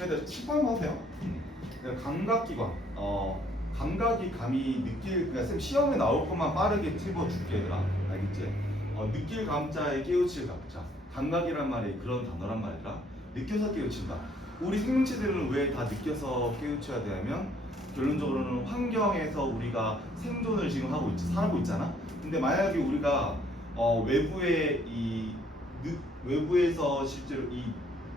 얘들 식빵 하세요. 감각기관. 감각이 감이 느낄 그러니까 쌤 시험에 나올 것만 빠르게 찝어줄게 얘들아. 알겠지? 느낄 감자에 깨우칠 각자. 감각이란 말이 그런 단어란 말이라. 느껴서 깨우친다. 우리 생명체들은 왜 다 느껴서 깨우쳐야 되냐면 결론적으로는 환경에서 우리가 생존을 지금 하고 있지, 살고 있잖아. 근데 만약에 우리가 외부의 외부에서 실제로 이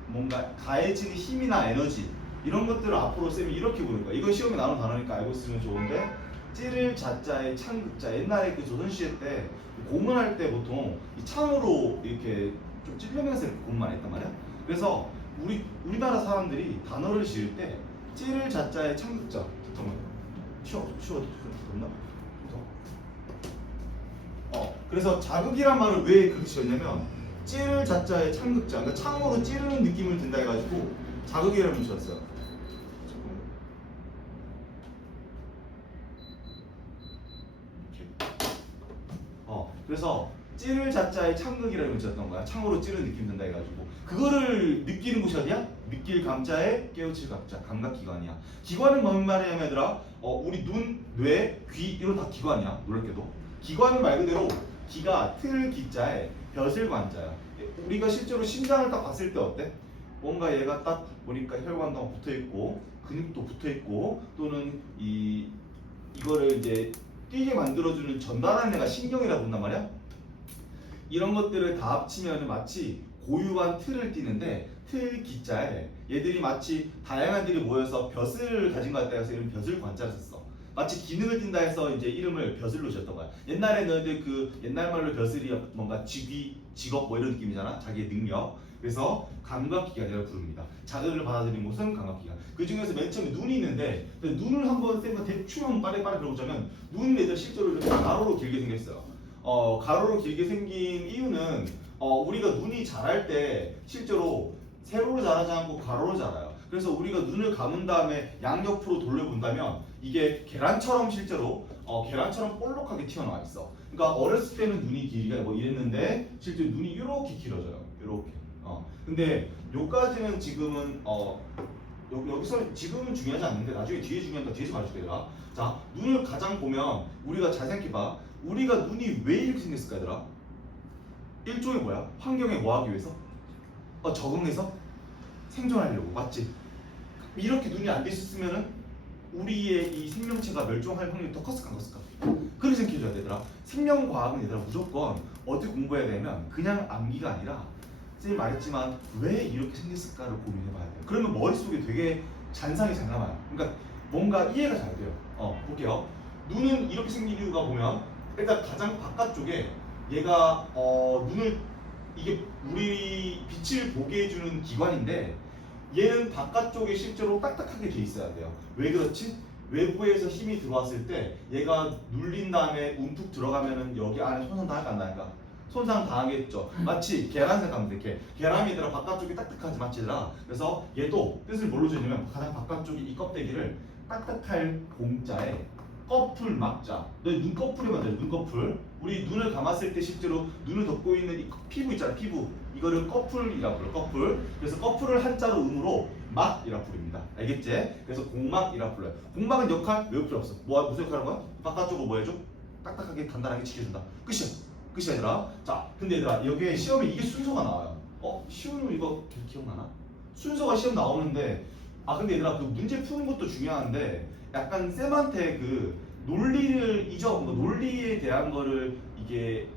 뭔가 가해지는 힘이나 에너지 이런 것들을 앞으로 쌤이 이렇게 보는 거야. 이건 시험에 나오는 단어니까 알고 있으면 좋은데 찌를 자자의 창극자. 옛날에 그 조선시대 때 고문할 때 보통 이 창으로 이렇게 좀 찔러면서 이렇게 고문만 했단 말이야. 그래서 우리나라 사람들이 단어를 지을 때 찌를 자자의 창극자. 잠깐만. 쉬워. 됐나? 그래서 자극이란 말을 왜 그렇게 지었냐면 찌를 자자의 창극자. 그러니까 창으로 찌르는 느낌을 든다 해가지고 자극이라는 지었어요. 그래서 찌를 자자의 창극이라는 걸 지었던 거야. 창으로 찌르는 느낌 든다 해가지고 그거를 느끼는 곳이 어디야? 느낄 감자에 깨우칠 각자. 감각기관이야. 기관은 뭔 말이냐면 얘들아 우리 눈, 뇌, 귀 이런 다 기관이야. 놀랍게도 기관은 말 그대로 기가 틀 기자에 벼슬 관자야. 우리가 실제로 심장을 딱 봤을 때 어때? 뭔가 얘가 딱 보니까 혈관도 붙어 있고 근육도 붙어 있고 또는 이거를 이제 뛰게 만들어주는 전달하는 애가 신경이라고 한단 말이야. 이런 것들을 다 합치면 마치 고유한 틀을 띠는데 틀 기자에 얘들이 마치 다양한 들이 모여서 벼슬을 가진 것 같다 해서 이름 벼슬 관자를 썼어. 마치 기능을 띈다 해서 이제 이름을 벼슬로 지었던 거야. 옛날에 너희들 그 옛날 말로 벼슬이 뭔가 직업 뭐 이런 느낌이잖아. 자기의 능력. 그래서 감각기관이라고 부릅니다. 자극을 받아들이는 곳은 감각기관. 그 중에서 맨 처음에 눈이 있는데 눈을 한번 쌤가 대충 한번 빠르게 들어보자면 눈은 얘들 실제로 이렇게 가로로 길게 생겼어요. 가로로 길게 생긴 이유는 우리가 눈이 자랄 때 실제로 세로로 자라지 않고 가로로 자라요. 그래서 우리가 눈을 감은 다음에 양옆으로 돌려본다면 이게 계란처럼 실제로 계란처럼 볼록하게 튀어나와 있어. 그러니까 어렸을 때는 눈이 길이가 뭐 이랬는데 실제로 눈이 이렇게 길어져요. 이렇게. 근데 요까지는 지금은 여기서 지금은 중요하지 않는데 나중에 뒤에 중요하니까 뒤에서 가르쳐야 되라. 자, 눈을 가장 보면 우리가 잘 생각해봐. 우리가 눈이 왜 이렇게 생겼을까 얘들아? 일종의 뭐야? 환경에 뭐하기 위해서? 적응해서 생존하려고. 맞지? 이렇게 눈이 안 돼 있었으면은 우리의 이 생명체가 멸종할 확률이 더 컸을까 안 컸을까? 그렇게 생각해줘야 되더라. 생명과학은 얘들아 무조건 어떻게 공부해야 되면 그냥 암기가 아니라 쌤이 말했지만 왜 이렇게 생겼을까를 고민해봐야 돼요. 그러면 머릿속에 되게 잔상이 잘 남아요. 그러니까 뭔가 이해가 잘 돼요. 볼게요. 눈은 이렇게 생긴 이유가 보면 일단 가장 바깥쪽에 얘가 눈을 이게 우리 빛을 보게 해주는 기관인데 얘는 바깥쪽에 실제로 딱딱하게 돼 있어야 돼요. 왜 그렇지? 외부에서 힘이 들어왔을 때 얘가 눌린 다음에 움푹 들어가면은 여기 안에 손상 당할까 안 당할까? 손상 당하겠죠. 마치 계란 생각하면 돼. 계란이 얘들아 바깥쪽이 딱딱하지 마치 얘들아. 그래서 얘도 뜻을 뭘로 주냐면 가장 바깥쪽이 이 껍데기를 딱딱할 공자에 꺼풀 막자. 너 눈꺼풀이 맞아요. 눈꺼풀. 우리 눈을 감았을 때 실제로 눈을 덮고 있는 이 피부 있잖아. 피부. 이거를 꺼풀이라고 불러. 꺼풀. 그래서 꺼풀을 한자로 음으로 막이라 부릅니다. 알겠지? 그래서 공막이라 불러요. 공막은 역할 외울 필요 없어. 무슨 역할을 하는 거야? 바깥쪽으로 뭐 해줘? 딱딱하게 단단하게 지켜준다. 끝이야. 끝이야 얘들아. 자, 근데 얘들아 여기에 시험에 이게 순서가 나와요. 시험은 이거 기억나나? 순서가 시험 나오는데 근데 얘들아 그 문제 푸는 것도 중요한데 약간 쌤한테 그 논리를 논리에 대한 거를 이게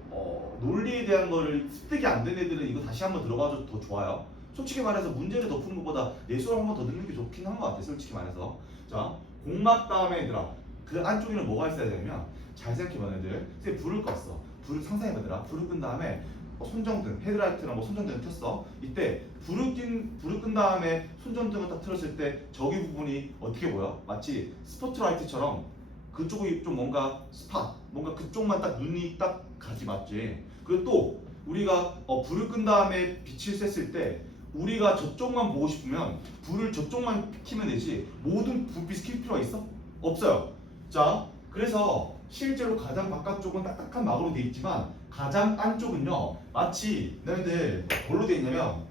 논리에 대한 거를 습득이 안 된 애들은 이거 다시 한번 들어가줘도 더 좋아요. 솔직히 말해서 문제를 더 푸는 것보다 예술을 한번 더 듣는 게 좋긴 한 것 같아. 솔직히 말해서. 자, 공막 다음에 얘들아 그 안쪽에는 뭐가 있어야 되냐면 잘 생각해봐 애들. 쌤 불을 껐어. 불을 상상해봐 얘들아. 불을 끈 다음에 손전등, 헤드라이트나 뭐 손전등을 켰어. 이때 불을 끈 다음에 손전등을 딱 틀었을 때 저기 부분이 어떻게 보여? 마치 스포트라이트처럼 그쪽이 좀 뭔가 뭔가 그쪽만 딱 눈이 딱 가지 맞지? 그리고 또 우리가 불을 끈 다음에 빛을 쐈을 때 우리가 저쪽만 보고 싶으면 불을 저쪽만 켜면 되지 모든 불빛을 켤 필요가 있어? 없어요. 자, 그래서 실제로 가장 바깥쪽은 딱딱한 막으로 돼 있지만 가장 안쪽은요 마치 너희들 뭘로 돼 있냐면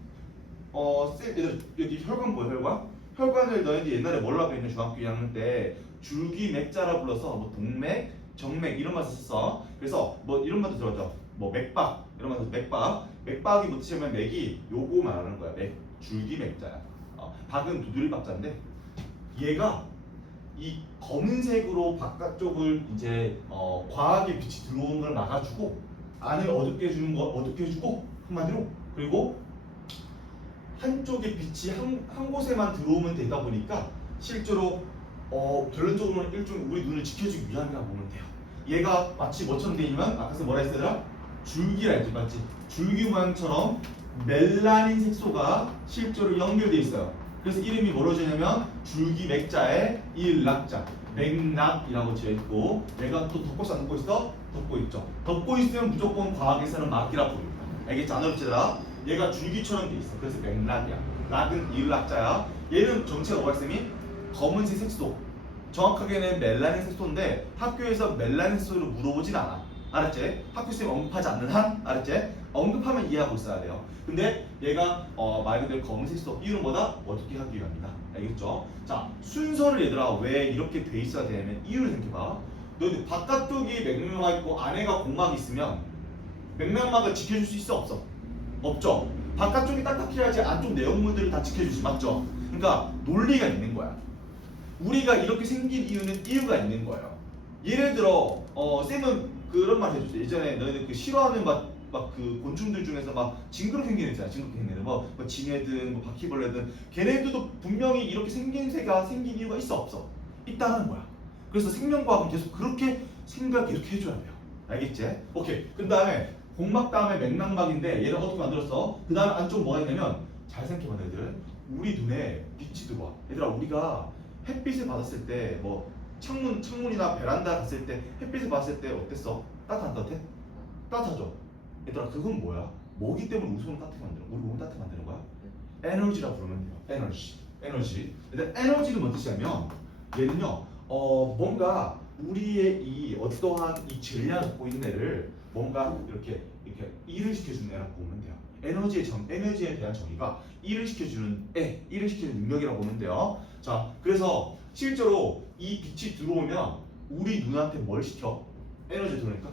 얘들 여기 혈관 보여 혈관? 혈관을 너희들 옛날에 뭘로 배웠냐 중학교 2학년 때 줄기맥자라 불러서 뭐 동맥, 정맥 이런 말 썼어. 그래서 뭐 이런 말도 들었죠. 뭐 맥박 이런 말 썼어. 맥박이 붙이면 맥이 요거 말하는 거야. 맥 줄기맥자야. 박은 두드릴 박자인데 얘가 이 검은색으로 바깥쪽을 이제 과하게 빛이 들어오는 걸 막아주고 안을 어둡게 해주는 거 어둡게 해주고 한마디로 그리고 한쪽에 빛이 한 곳에만 들어오면 되다 보니까 실제로 결론적으로는 일종의 우리 눈을 지켜주기 위함이라고 보면 돼요. 얘가 마치 뭐처럼 돼 있냐면 아까 뭐라 했어요? 줄기라 했지 맞지? 줄기 모양처럼 멜라닌 색소가 실제로 연결돼 있어요. 그래서 이름이 뭐로 지냐면 줄기 맥자에 일락자 맥락이라고 지어있고 얘가 또 덮고 있어 안 덮고 있어? 덮고 있죠. 덮고 있으면 무조건 과학에서는 막이라 부릅니다. 알겠지? 안 어렵지더라. 얘가 줄기처럼 돼 있어. 그래서 맥락이야. 락은 일락자야. 얘는 정체가 뭐가 쌤이? 검은색 색소. 정확하게는 멜라닌 색소인데 학교에서 멜라닌 색소를 물어보진 않아. 알았지? 학교쌤 언급하지 않는 한? 알았지? 언급하면 이해하고 있어야 돼요. 근데 얘가 말 그대로 검은색 색소 이유는 뭐다? 어떻게 하기 위함이다. 알겠죠? 자, 순서를 얘들아 왜 이렇게 돼 있어야 되냐면 이유를 생각해봐. 너희들 바깥쪽이 맥락막 있고 안에가 공막이 있으면 맥락막을 지켜줄 수 있어 없어? 없죠? 바깥쪽이 딱딱해야지 안쪽 내용물들을 다 지켜주지 맞죠? 그러니까 논리가 있는 거야. 우리가 이렇게 생긴 이유는 이유가 있는 거예요. 예를 들어 쌤은 그런 말 해줬어. 예전에 너희들 그 싫어하는 막 그 곤충들 중에서 막 징그럽게 생긴 애 있잖아. 징그럽게 생긴 애 뭐 지네든 뭐 바퀴벌레든 걔네들도 분명히 이렇게 생긴 새가 생긴 이유가 있어 없어? 있다는 거야. 그래서 생명과학은 계속 그렇게 생각 이렇게 해줘야 돼요. 알겠지? 오케이. 그 다음에 공막 다음에 맥락막인데 얘를 어떻게 만들었어? 그 다음에 안쪽 뭐가 있냐면 잘 생각해봐 너희들. 우리 눈에 빛이 들어와. 얘들아 우리가 햇빛을 받았을 때 뭐 창문이나 베란다 갔을 때 햇빛을 받았을 때 어땠어? 따뜻한 따뜻해? 따뜻하죠? 얘들아 그건 뭐야? 뭐기 때문에 우리 손을 따뜻하게 만드는 거야? 우리 몸을 따뜻하게 만드는 거야? 에너지라고 부르면 돼요. 에너지. 근데 에너지는 뭔 뜻이냐면 얘는요 뭔가 우리의 이 어떠한 이 전략을 갖고 있는 애를 뭔가 이렇게 일을 시켜주는 애라고 보면 돼요. 에너지에 대한 정의가 일을 시켜주는 일을 시키는 능력이라고 보면 돼요. 자, 그래서 실제로 이 빛이 들어오면 우리 눈한테 뭘 시켜? 에너지 들어오니까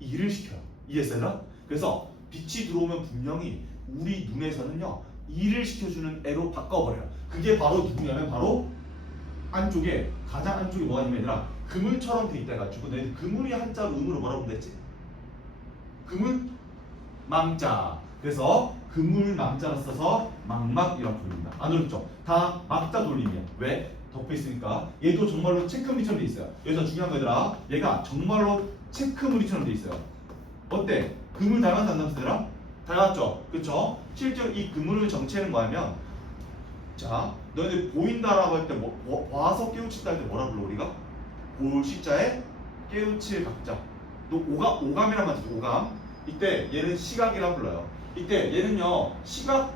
일을 시켜요. 이해했어요? 그래서 빛이 들어오면 분명히 우리 눈에서는요 일을 시켜주는 애로 바꿔버려요. 그게 바로 누구냐면 바로 안쪽에 가장 안쪽에 뭐가 있냐면 얘들아 그물처럼 돼 있다 해가지고 너희 그물이 한자로 음으로 뭐라고 부르겠지? 그물 망자. 그래서 그물 망자를 써서 망막이라고 부릅니다. 안 어렵죠? 다 막자 돌림이야. 왜? 덮여 있으니까. 얘도 정말로 체크무늬처럼 돼 있어요. 여기서 중요한 거 얘들아 얘가 정말로 체크무늬처럼 돼 있어요. 어때? 그물 닮았다 안 닮았어 얘들아? 닮았죠? 그쵸? 실제로 이 그물의 정체는 뭐냐면 자 너희들 보인다라고 할 때 봐서 깨우친다 할 때 뭐라 불러 우리가? 볼 시자에 깨우칠 각자. 또 오감이란 말이죠. 오감. 이때 얘는 시각이라 불러요. 이때 얘는요 시각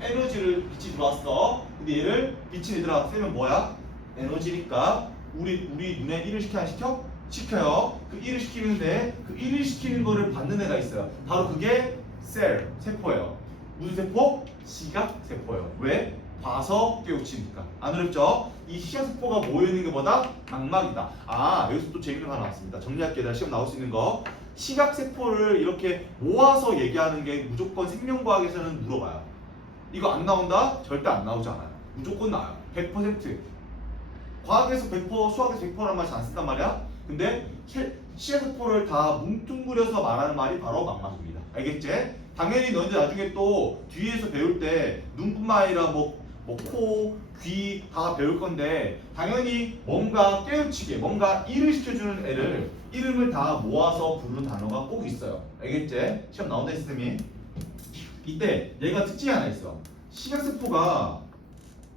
에너지를 빛이 들어왔어. 근데 얘를 빛이 얘들아 쓰면 뭐야? 에너지니까 우리 눈에 일을 시켜 안 시켜? 시켜요. 그 일을 시키는데 그 일을 시키는 거를 받는 애가 있어요. 바로 그게 세포예요. 무슨 세포? 시각 세포예요. 왜? 봐서 깨우치니까. 안 어렵죠? 이 시각 세포가 모여 있는 게 뭐다? 망막이다. 아 여기서 또 재밌는 거 하나 나왔습니다. 정리할게요. 시험 나올 수 있는 거. 시각 세포를 이렇게 모아서 얘기하는 게 무조건 생명과학에서는 물어봐요. 이거 안 나온다? 절대 안 나오지 않아요. 무조건 나와요. 100%. 과학에서 100%, 수학에서 100%란 말이 안 쓴단 말이야. 근데 시각 세포를 다 뭉뚱그려서 말하는 말이 바로 망막입니다. 알겠지? 당연히 너희들 나중에 또 뒤에서 배울 때 눈뿐만 아니라 뭐 코, 귀 다 배울 건데 당연히 뭔가 깨우치게 뭔가 일을 시켜주는 애를 이름을 다 모아서 부르는 단어가 꼭 있어요. 알겠지? 시험 나온다 했으니 이때 얘가 특징이 하나 있어. 시각세포가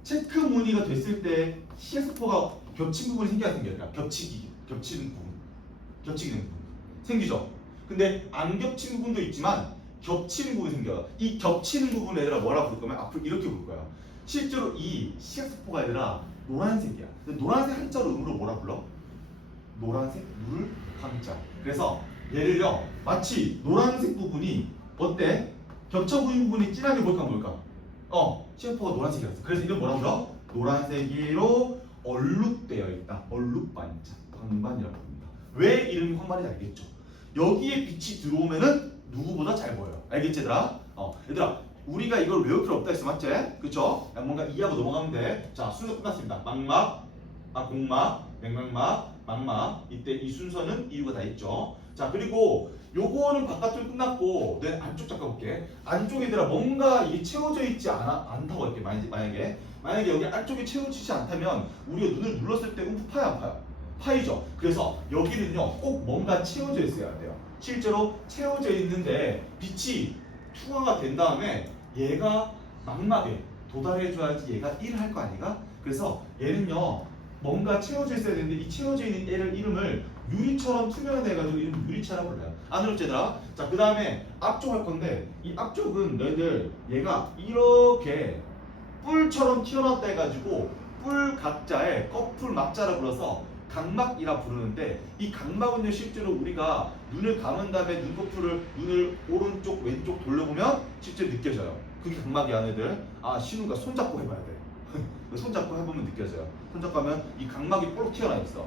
체크 무늬가 됐을 때 시각세포가 겹친 부분이 생겨야 겹치는 부분 생기죠. 근데 안 겹친 부분도 있지만 겹치는 부분이 생겨요. 이 겹치는 부분 애들아 뭐라 부를 거면 앞으로 이렇게 부를 거야. 실제로 이 시각세포가 아니라 노란색이야. 근데 노란색 한자로 음으로 뭐라 불러? 노란색 물 한자. 그래서 얘를요 마치 노란색 부분이 어때? 겹쳐 보이는 부분이 진하게 뭘까? CF4가 노란색이었어. 그래서 이름 뭐라고 불러? 노란색으로 얼룩되어 있다. 얼룩반자, 광반이라고 부릅니다. 왜 이름이 광반인지 알겠죠? 여기에 빛이 들어오면은 누구보다 잘 보여요. 알겠지 얘들아? 얘들아 우리가 이걸 외울 필요 없다 했어 맞지? 그쵸? 뭔가 이해하고 넘어가면 돼. 자 순서 끝났습니다. 공막, 맥막막, 망막. 이때 이 순서는 이유가 다 있죠. 자 그리고 요거는 바깥으로 끝났고 내 안쪽 잠깐 볼게. 안쪽에 얘들아 뭔가 이게 채워져 있지 않다고 할게. 만약에 여기 안쪽에 채워지지 않다면 우리가 눈을 눌렀을 때 파요 안 파요? 파이죠. 그래서 여기는요 꼭 뭔가 채워져 있어야 돼요. 실제로 채워져 있는데 빛이 투과가 된 다음에 얘가 망막에 도달해줘야지 얘가 1을 할 거 아니가? 그래서 얘는요 뭔가 채워져 있어야 되는데 이 채워져 있는 애를 이름을 유리처럼 투명하게 해가지고 이름 유리차라고 불러요. 안으로 째더라. 자 그 다음에 앞쪽 할 건데 이 앞쪽은 너희들 얘가 이렇게 뿔처럼 튀어나왔다 해가지고 뿔 각자에 거풀 막자라 불러서 각막이라 부르는데 이 각막은요 실제로 우리가 눈을 감은 다음에 눈꺼풀을 눈을 오른쪽 왼쪽 돌려보면 실제로 느껴져요. 그게 각막이야 너희들. 신우가 손잡고 해봐야 돼. 손잡고 해보면 느껴져요. 손잡고 하면 이 각막이 뽀록 튀어나와 있어.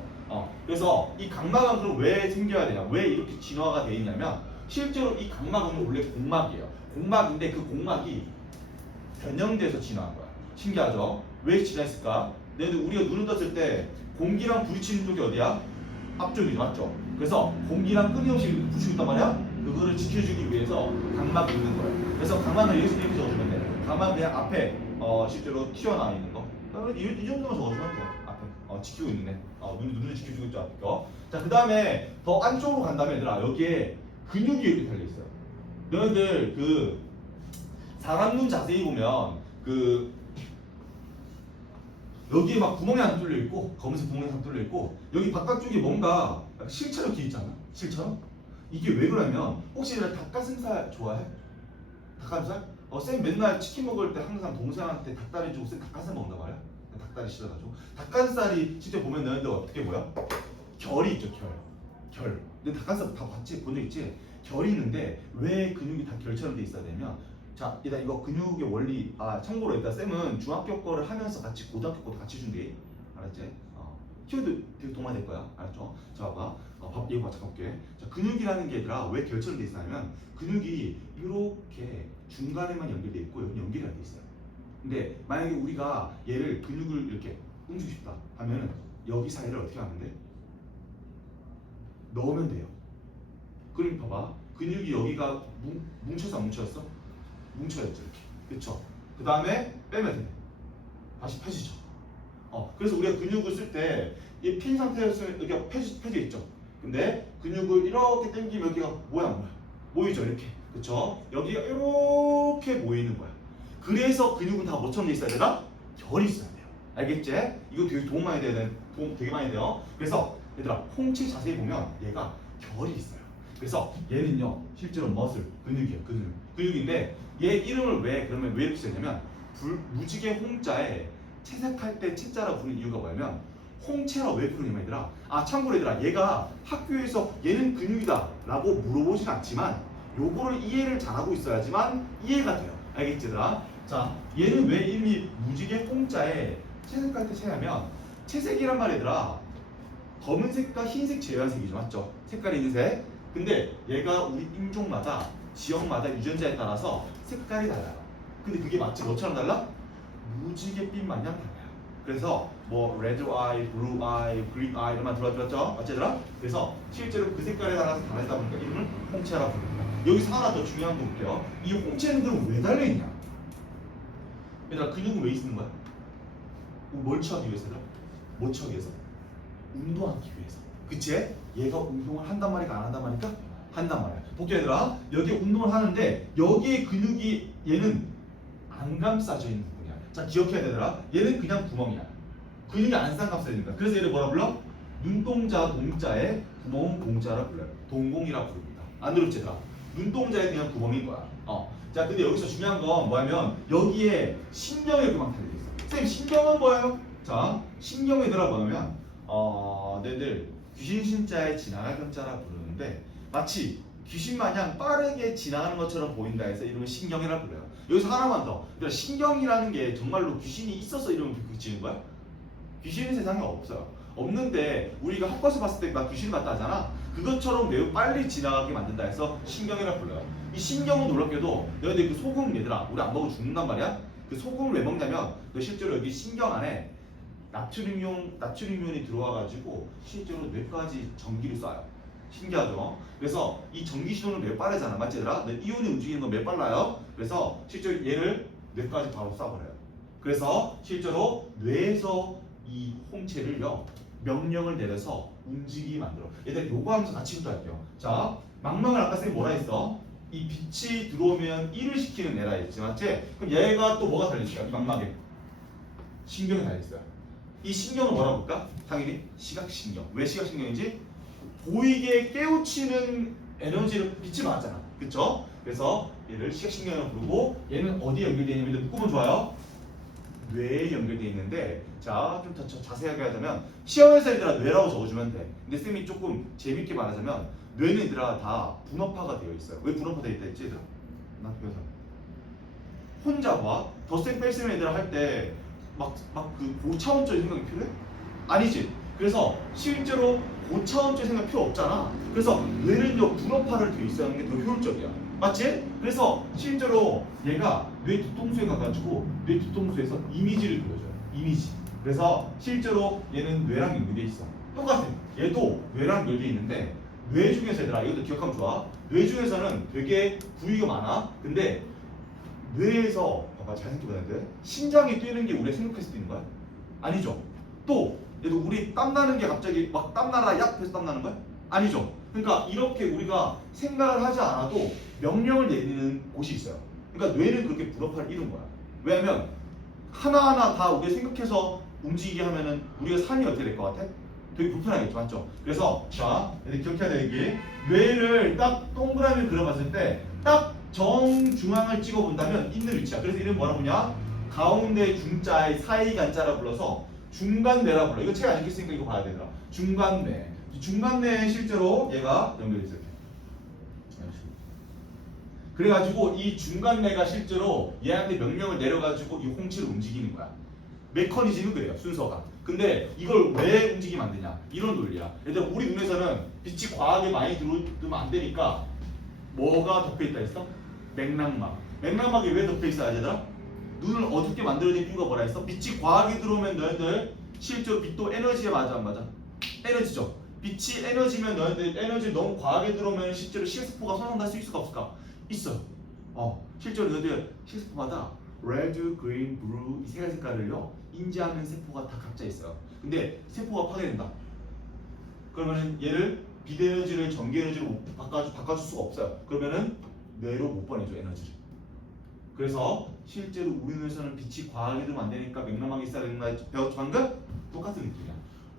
그래서 이 각막은 그럼 왜 생겨야 되냐? 왜 이렇게 진화가 돼 있냐면 실제로 이 각막은 원래 공막이에요. 공막인데 그 공막이 변형돼서 진화한 거야. 신기하죠? 왜 진화했을까? 우리가 눈을 떴을 때 공기랑 부딪히는 쪽이 어디야? 앞쪽이죠, 맞죠? 그래서 공기랑 끊임없이 부딪히고 있단 말이야? 그거를 지켜주기 위해서 각막이 있는 거예요. 그래서 각막을 이렇게 적어주면 돼. 각막 그냥 앞에 실제로 튀어나와 있는 거. 이 정도만 적어주면 돼요. 앞에 지키고 있는 애. 눈을 지켜주고 있죠, 앞에 거. 자, 그 다음에 더 안쪽으로 간다면 얘들아 여기에 근육이 이렇게 달려있어요. 너희들 사람 눈 자세히 보면 여기에 막 구멍이 하나 뚫려 있고 검은색 구멍이 하나 뚫려 있고 여기 바깥쪽에 뭔가 실처럼 돼 있잖아. 실처럼. 이게 왜 그러냐면 혹시 얘들 닭가슴살 좋아해? 닭가슴살? 쌤 맨날 치킨 먹을 때 항상 동생한테 닭다리 주고 쌤 닭가슴살 먹는단 말이야. 닭다리 씻어가지고 닭가슴살이 진짜 보면 너희들 어떻게 보여? 결이 있죠 결. 근데 닭가슴살 다 봤지? 본 적 있지? 결이 있는데 왜 근육이 다 결처럼 돼 있어야 되면 자 일단 이거 근육의 원리 참고로 일단 쌤은 중학교 거를 하면서 같이 고등학교 거도 같이 준대. 알았지? 키워도 되게 도움이 될 거야. 알았죠? 자 봐봐. 이거 잠깐 볼게. 자 근육이라는 게 얘들아 왜 결처럼 돼 있냐면 근육이 이렇게 중간에만 연결돼 있고 여기 연결이 안 돼 있어요. 근데 만약에 우리가 얘를 근육을 이렇게 움직이고 싶다 하면은 여기 사이를 어떻게 하면 돼? 넣으면 돼요. 그러니까 봐봐. 근육이 여기가 뭉쳐서 안 뭉쳤어? 뭉쳐야죠 이렇게. 그쵸? 그 다음에 빼면 돼. 다시 펴지죠. 그래서 우리가 근육을 쓸 때 이 핀 상태였으면 여기가 펴져 있죠. 근데 근육을 이렇게 당기면 여기가 뭐야? 모이죠 이렇게. 그쵸? 여기가 이렇게 모이는 거야. 그래서 근육은 다 뭐처럼 돼 있어야 되나? 결이 있어야 돼요. 알겠지? 이거 되게 도움 되게 많이 돼요. 그래서 얘들아 홍채 자세히 보면 얘가 결이 있어요. 그래서 얘는요 실제로 머슬 근육이에요. 근육인데 얘 이름을 왜 이렇게 쓰냐면 무지개 홍자에 채색할 때 채자라 부르는 이유가 뭐냐면 홍채라 왜 부르냐면 얘들아 참고로 얘들아 얘가 학교에서 얘는 근육이다 라고 물어보진 않지만 요거를 이해를 잘하고 있어야지만 이해가 돼요. 알겠지 얘들아? 자 얘는 왜 이름이 무지개 홍자에 채색할 때 채냐면 채색이란 말 얘들아 검은색과 흰색 제외한색이죠. 맞죠? 색깔이 있는 색. 근데 얘가 우리 인종마다 지역마다 유전자에 따라서 색깔이 달라요. 근데 그게 마치 뭐처럼 달라? 무지갯빛 마냥 달라요. 그래서 뭐 레드 아이, 블루 아이, 그린 아이 이런 말 들어봤죠? 맞지 얘들아? 그래서 실제로 그 색깔에 따라서 다르다 보니까 이름을 홍채라고 부릅니다. 여기서 하나 더 중요한 거 볼게요. 이 홍채는 그럼 왜 달려있냐? 얘들아 근육은 왜 있는 거야? 뭘 취하기 위해서라? 뭐 취하기 위해서? 운동하기 위해서. 그치? 얘가 운동을 한단 말이가 안 한단 말이까? 한단 말이야. 볼게 얘들아. 여기 운동을 하는데 여기에 근육이 얘는 안 감싸져 있는 부분이야. 자 기억해야 되더라. 얘는 그냥 구멍이야. 근육이 안 쌍감싸져 있는 거야. 그래서 얘를 뭐라 불러? 눈동자 동자에 구멍은 공자라 불러요. 동공이라 부릅니다. 안 들었지 얘들아? 눈동자에 그냥 구멍인 거야. 자 근데 여기서 중요한 건 뭐냐면 여기에 신경이 그만 달려있어. 선생님 신경은 뭐예요? 자 신경이 얘들아 뭐냐면 너희들 귀신 신자에 지나갈 경자라 부르는데 마치 귀신 마냥 빠르게 지나가는 것처럼 보인다 해서 이름을 신경이라 불러요. 여기서 하나만 더. 그러니까 신경이라는 게 정말로 귀신이 있어서 이름을 붙이는 거야? 귀신은 세상에 없어요. 없는데 우리가 헛것을 봤을 때 막 귀신을 봤다 하잖아. 그것처럼 매우 빨리 지나가게 만든다 해서 신경이라 불러요. 이 신경은 놀랍게도 너희들 그 소금 얘들아 우리 안 먹으면 죽는단 말이야. 그 소금을 왜 먹냐면 너 실제로 여기 신경 안에 나트륨이온이 들어와가지고 실제로 뇌까지 전기를 쏴요. 신기하죠? 그래서 이 전기 신호는 매우 빠르잖아. 맞지 얘들아? 이온이 움직이는 건 매우 빨라요. 그래서 실제로 얘를 뇌까지 바로 쏴버려요. 그래서 실제로 뇌에서 이 홍채를요 명령을 내려서 움직이게 만들어. 얘들 요거 하면서 같이 부탁할게요. 자, 망망을 아까 쌤이 뭐라 했어? 이 빛이 들어오면 일을 시키는 애라 했지, 맞지? 그럼 얘가 또 뭐가 달려있을까? 이 망막에 신경이 달려있어요. 이 신경을 뭐라고 볼까? 당연히 시각신경. 왜 시각신경인지 보이게 깨우치는 에너지를 빛이 나왔잖아, 그쵸? 그래서 얘를 시각신경이라고 부르고 얘는 어디에 연결되어 있냐면 묶으면 좋아요. 뇌에 연결되어 있는데 자, 좀 더 자세하게 하자면 시험에서 얘들아 뇌라고 적어주면 돼. 근데 쌤이 조금 재밌게 말하자면 뇌는 얘들아 다 분업화가 되어 있어요. 왜 분업화 되어 있다 했지 얘들아? 나 그래서 혼자 봐. 덧셈 뺄셈 얘들아 할 때 막 그 고차원적인 생각이 필요해? 아니지. 그래서 실제로 고차원적인 생각 필요 없잖아. 그래서 뇌는요 분업화를 되어 있어야 하는 게 더 효율적이야. 맞지? 그래서 실제로 얘가 뇌 뒤통수에 가가지고 뇌 뒤통수에서 이미지를 보여줘요. 이미지. 그래서 실제로 얘는 뇌랑 연결돼 있어. 똑같아. 얘도 뇌랑 연결돼 있는데 뇌 중에서 얘들아 이것도 기억하면 좋아. 뇌 중에서는 되게 부위가 많아. 근데 뇌에서 봐봐 잘 생각해봐야 돼. 심장이 뛰는 게 우리가 생각했을 때 있는 거야? 아니죠. 또 얘도 우리 땀 나는 게 갑자기 막 땀 나라 약 해서 땀 나는 거야? 아니죠. 그러니까 이렇게 우리가 생각을 하지 않아도 명령을 내리는 곳이 있어요. 그러니까 뇌는 그렇게 불어파를 이룬 거야. 왜냐면 하나하나 다 우리가 생각해서 움직이게 하면은 우리가 삶이 어떻게 될 것 같아? 되게 불편하겠죠, 맞죠? 그래서 자, 이제 기억해야 될 게 뇌를 딱 동그라미 그려봤을 때 딱 정중앙을 찍어본다면 있는 위치야. 그래서 이름 뭐라 부르냐? 가운데 중자의 사이 간자라 불러서 중간뇌라 불러. 이거 책 안 읽겠으니까 이거 봐야 되더라. 중간뇌. 중간뇌에 실제로 얘가 연결이 있어요. 그래가지고 이 중간뇌가 실제로 얘한테 명령을 내려가지고 이 홍채를 움직이는 거야. 메커니즘은 그래요, 순서가. 근데 이걸 왜 움직이면 안 되냐? 이런 논리야. 얘들아, 우리 눈에서는 빛이 과하게 많이 들어오면 안 되니까 뭐가 덮여있다 했어? 맥락막. 맥락막이 왜 덮여있어야 얘들아? 눈을 어둡게 만들어진 이유가 뭐라 했어? 빛이 과하게 들어오면 너희들 실제로 빛도 에너지에 맞아 안 맞아? 에너지죠. 빛이 에너지면 너희들 에너지 너무 과하게 들어오면 실제로 시각세포가 손상될 수 있을까 없을까? 있어. 실제로 너희들 시각세포마다 레드, 그린, 블루 이 세 가지 색깔을요 인지하는 세포가 다 각자 있어요. 근데 세포가 파괴된다. 그러면은 얘를 비대에너지를 전기에너지로 바꿔줄 수가 없어요. 그러면은 뇌로 못 보내줘 에너지를. 그래서 실제로 우리 눈에서는 빛이 과하게 들면 안 되니까 맥락막이 있어야 된다 배웠죠 방금? 똑같은 느낌이야.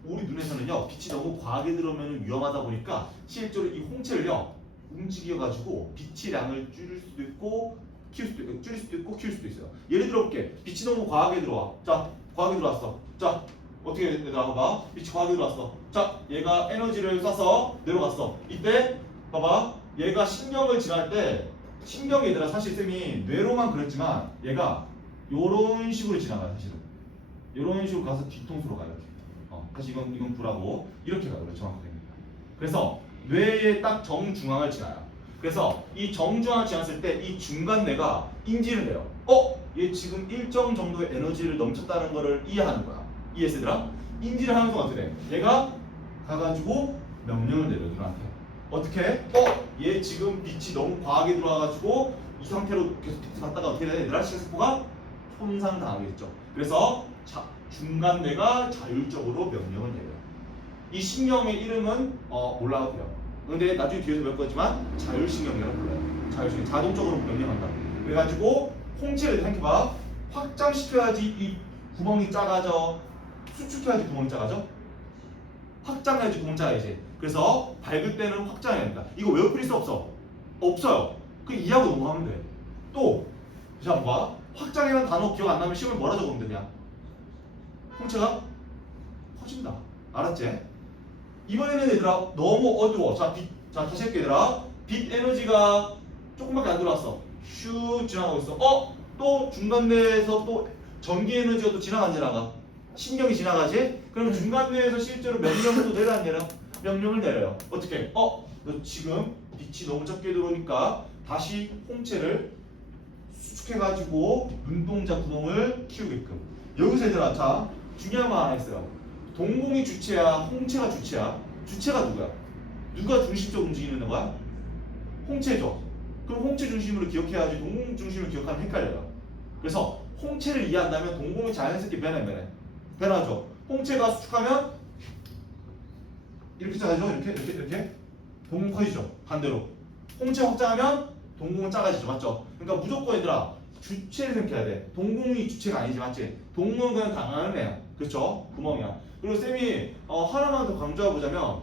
우리 눈에서는요 빛이 너무 과하게 들어오면 위험하다 보니까 실제로 이 홍채를요 움직여가지고 빛의 양을 줄일 수도 있고 키울 수도 있고 줄일 수도 있고 키울 수도 있어요. 예를 들어 볼게. 빛이 너무 과하게 들어와. 자, 과하게 들어왔어. 자, 어떻게 얘들아 봐봐. 빛이 과하게 들어왔어. 자, 얘가 에너지를 쏴서 내려갔어. 이때 봐봐. 얘가 신경을 지날 때 신경이 얘들아 사실 쌤이 뇌로만 그랬지만 얘가 요런 식으로 지나가요 사실은. 요런 식으로 가서 뒤통수로 가요 이렇게. 다시 이건 불하고 이렇게 가요 정확하게. 그래서 뇌의 딱 정중앙을 지나요. 그래서 이 정중앙을 지났을 때 이 중간뇌가 인지를 해요. 얘 지금 일정 정도의 에너지를 넘쳤다는 거를 이해하는 거야. 이해했어 얘들아? 인지를 하는 동안 어떻게 돼? 얘가 가가지고 명령을 내려 누나한테. 어떻게? 얘 지금 빛이 너무 과하게 들어와가지고 이 상태로 계속 빛을 받다가 어떻게 돼? 얘들아 시각세포가 손상당하겠죠. 그래서 중간뇌가 자율적으로 명령을 내려요. 이 신경의 이름은 몰라도 돼요. 근데 나중에 뒤에서 배울 거지만 자율신경이라고 불러요. 자율신경 자동적으로 명령한다. 그래가지고 홍채를 생각해봐. 확장시켜야지 이 구멍이 작아져. 수축해야지 구멍이 작아져. 확장해야지 구멍 작아야지. 그래서 밝을 때는 확장해야 된다. 이거 외울 필요 없어? 없어요. 그 이해하고 넘어가면 돼. 또 자 봐. 확장이라는 단어 기억 안 나면 시험에 뭐라 적으면 되냐? 홍채가 커진다. 알았지? 이번에는 얘들아 너무 어두워. 자 다시 할게 얘들아. 빛 에너지가 조금밖에 안 들어왔어. 슉 지나가고 있어. 또 중간대에서 또 전기 에너지가 또 지나가 안 지나가? 신경이 지나가지? 그럼 중간대에서 실제로 명령을 또 내려 안 내려? 명령을 내려요. 어떻게? 너 지금 빛이 너무 적게 들어오니까 다시 홍채를 수축해가지고 눈동자 구멍을 키우게끔. 여기서 얘들아, 자 중요한 거 하나 있어요. 동공이 주체야, 홍채가 주체야? 주체가 누구야? 누가 중심적으로 움직이는 거야? 홍채죠. 그럼 홍채 중심으로 기억해야지 동공 중심을 기억하면 헷갈려요. 그래서 홍채를 이해한다면 동공이 자연스럽게 변하죠. 홍채가 수축하면 이렇게 작아져. 이렇게 동공 커지죠. 반대로 홍채 확장하면 동공은 작아지죠. 맞죠? 그러니까 무조건 얘들아 주체를 생각해야 돼. 동공이 주체가 아니지. 맞지? 동공은 그냥 강하는 애야. 그렇죠? 구멍이야. 그리고 쌤이 하나만 더 강조해 보자면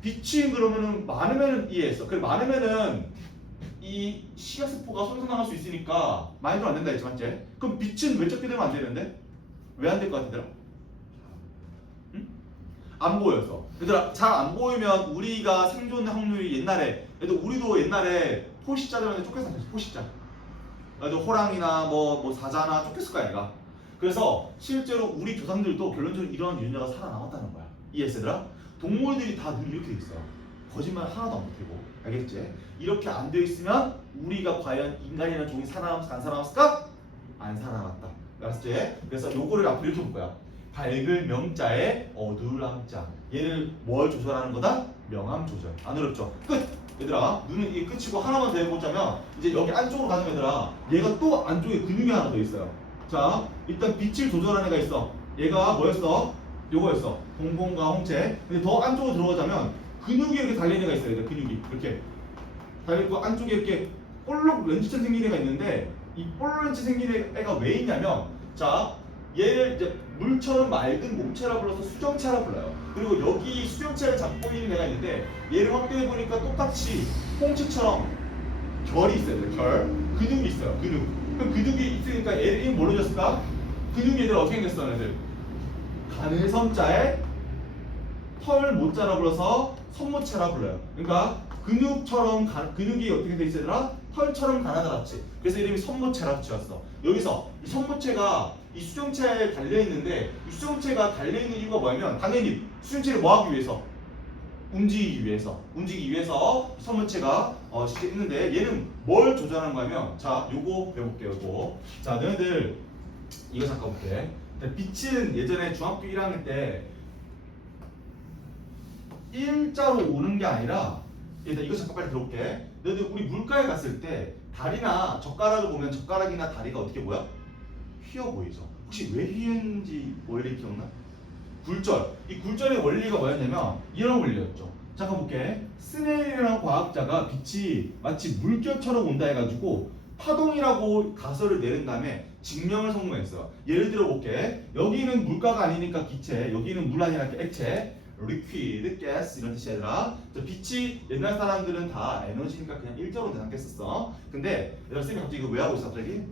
빛이 그러면은 많으면 이해했어. 그래 많으면은 이 시각세포가 손상당할 수 있으니까 많이 들면 안 된다 했지. 맞지? 그럼 빛은 왜 적게 되면 안 되는데? 왜 안 될 것 같더라? 응? 안 보여서. 얘들아 잘 안 보이면 우리가 생존 확률이 옛날에 우리도 옛날에 포식자들한테 쫓겼었어. 포식자. 그래도 호랑이나 뭐 사자나 쫓겼을 거야 얘가. 그래서 실제로 우리 조상들도 결론적으로 이런 유전자가 살아남았다는 거야. 이해했어 얘들아? 동물들이 다 늘 이렇게 돼 있어요. 거짓말 하나도 안 못하고. 알겠지? 이렇게 안 돼 있으면 우리가 과연 인간이라는 종이 살아남았을까 안 살아남았을까? 안 살아남았다. 알았지? 그래서 요거를 앞으로 이렇게 볼 거야. 밝을 명자에 어두울 암자. 얘를 뭘 조절하는 거다? 명암 조절. 안 어렵죠? 끝! 얘들아 눈은 이게 끝이고 하나만 더 해보자면 이제 여기 안쪽으로 가면 얘들아 얘가 또 안쪽에 근육이 하나 더 있어요. 자 일단 빛을 조절하는 애가 있어. 얘가 뭐였어? 요거였어. 동공과 홍채. 근데 더 안쪽으로 들어가자면 근육이 이렇게 달린 애가 있어요. 얘들 근육이 이렇게 달려있고 안쪽에 이렇게 볼록 렌즈처럼 생긴 애가 있는데 이 볼록 렌즈 생긴 애가 왜 있냐면 자 얘를 이제 물처럼 맑은 몸체라 불러서 수정체라 불러요. 그리고 여기 수정체를 잡고 있는 애가 있는데 얘를 확대해 보니까 똑같이 홍채처럼 결이 있어요. 결 근육이 있어요. 근육. 그럼 근육이 있으니까 얘를 이름 뭘로 줬을까? 근육이 얘들 어떻게 생겼어? 얘들 가늘섬자에 털 모자라 불러서 섬모체라 불러요. 그러니까 근육처럼 근육이 어떻게 돼 있어야 털처럼 가나다랗지. 그래서 이름이 섬모체라 붙였어. 여기서 이 섬모체가 이 수정체에 달려 있는데 이 수정체가 달려 있는 이유가 뭐냐면 당연히 수정체를 뭐 하기 위해서? 움직이기 위해서 섬모체가 실제 있는데 얘는 뭘 조절하는 거냐면 자 요거 배워볼게요. 요거 자 너희들 이거 잠깐 볼게. 빛은 예전에 중학교 1학년 때 일자로 오는 게 아니라 일단 이거 잠깐 빨리 들어볼게. 너희들 우리 물가에 갔을 때 다리나 젓가락을 보면 젓가락이나 다리가 어떻게 보여? 휘어 보이죠. 혹시 왜 휘었는지 원리 기억나? 굴절. 이 굴절의 원리가 뭐였냐면 이런 원리였죠. 잠깐 볼게. 스넬이라는 과학자가 빛이 마치 물결처럼 온다 해가지고 파동이라고 가설을 내린 다음에 증명을 성공했어요. 예를 들어 볼게. 여기는 물가가 아니니까 기체, 여기는 물 아니라 액체. liquid, gas 이런 뜻이 아니라 빛이 옛날 사람들은 다 에너지니까 그냥 일자로 생각했었어. 근데 얘들아 쌤이 갑자기 이거 왜 하고 있어 갑자기?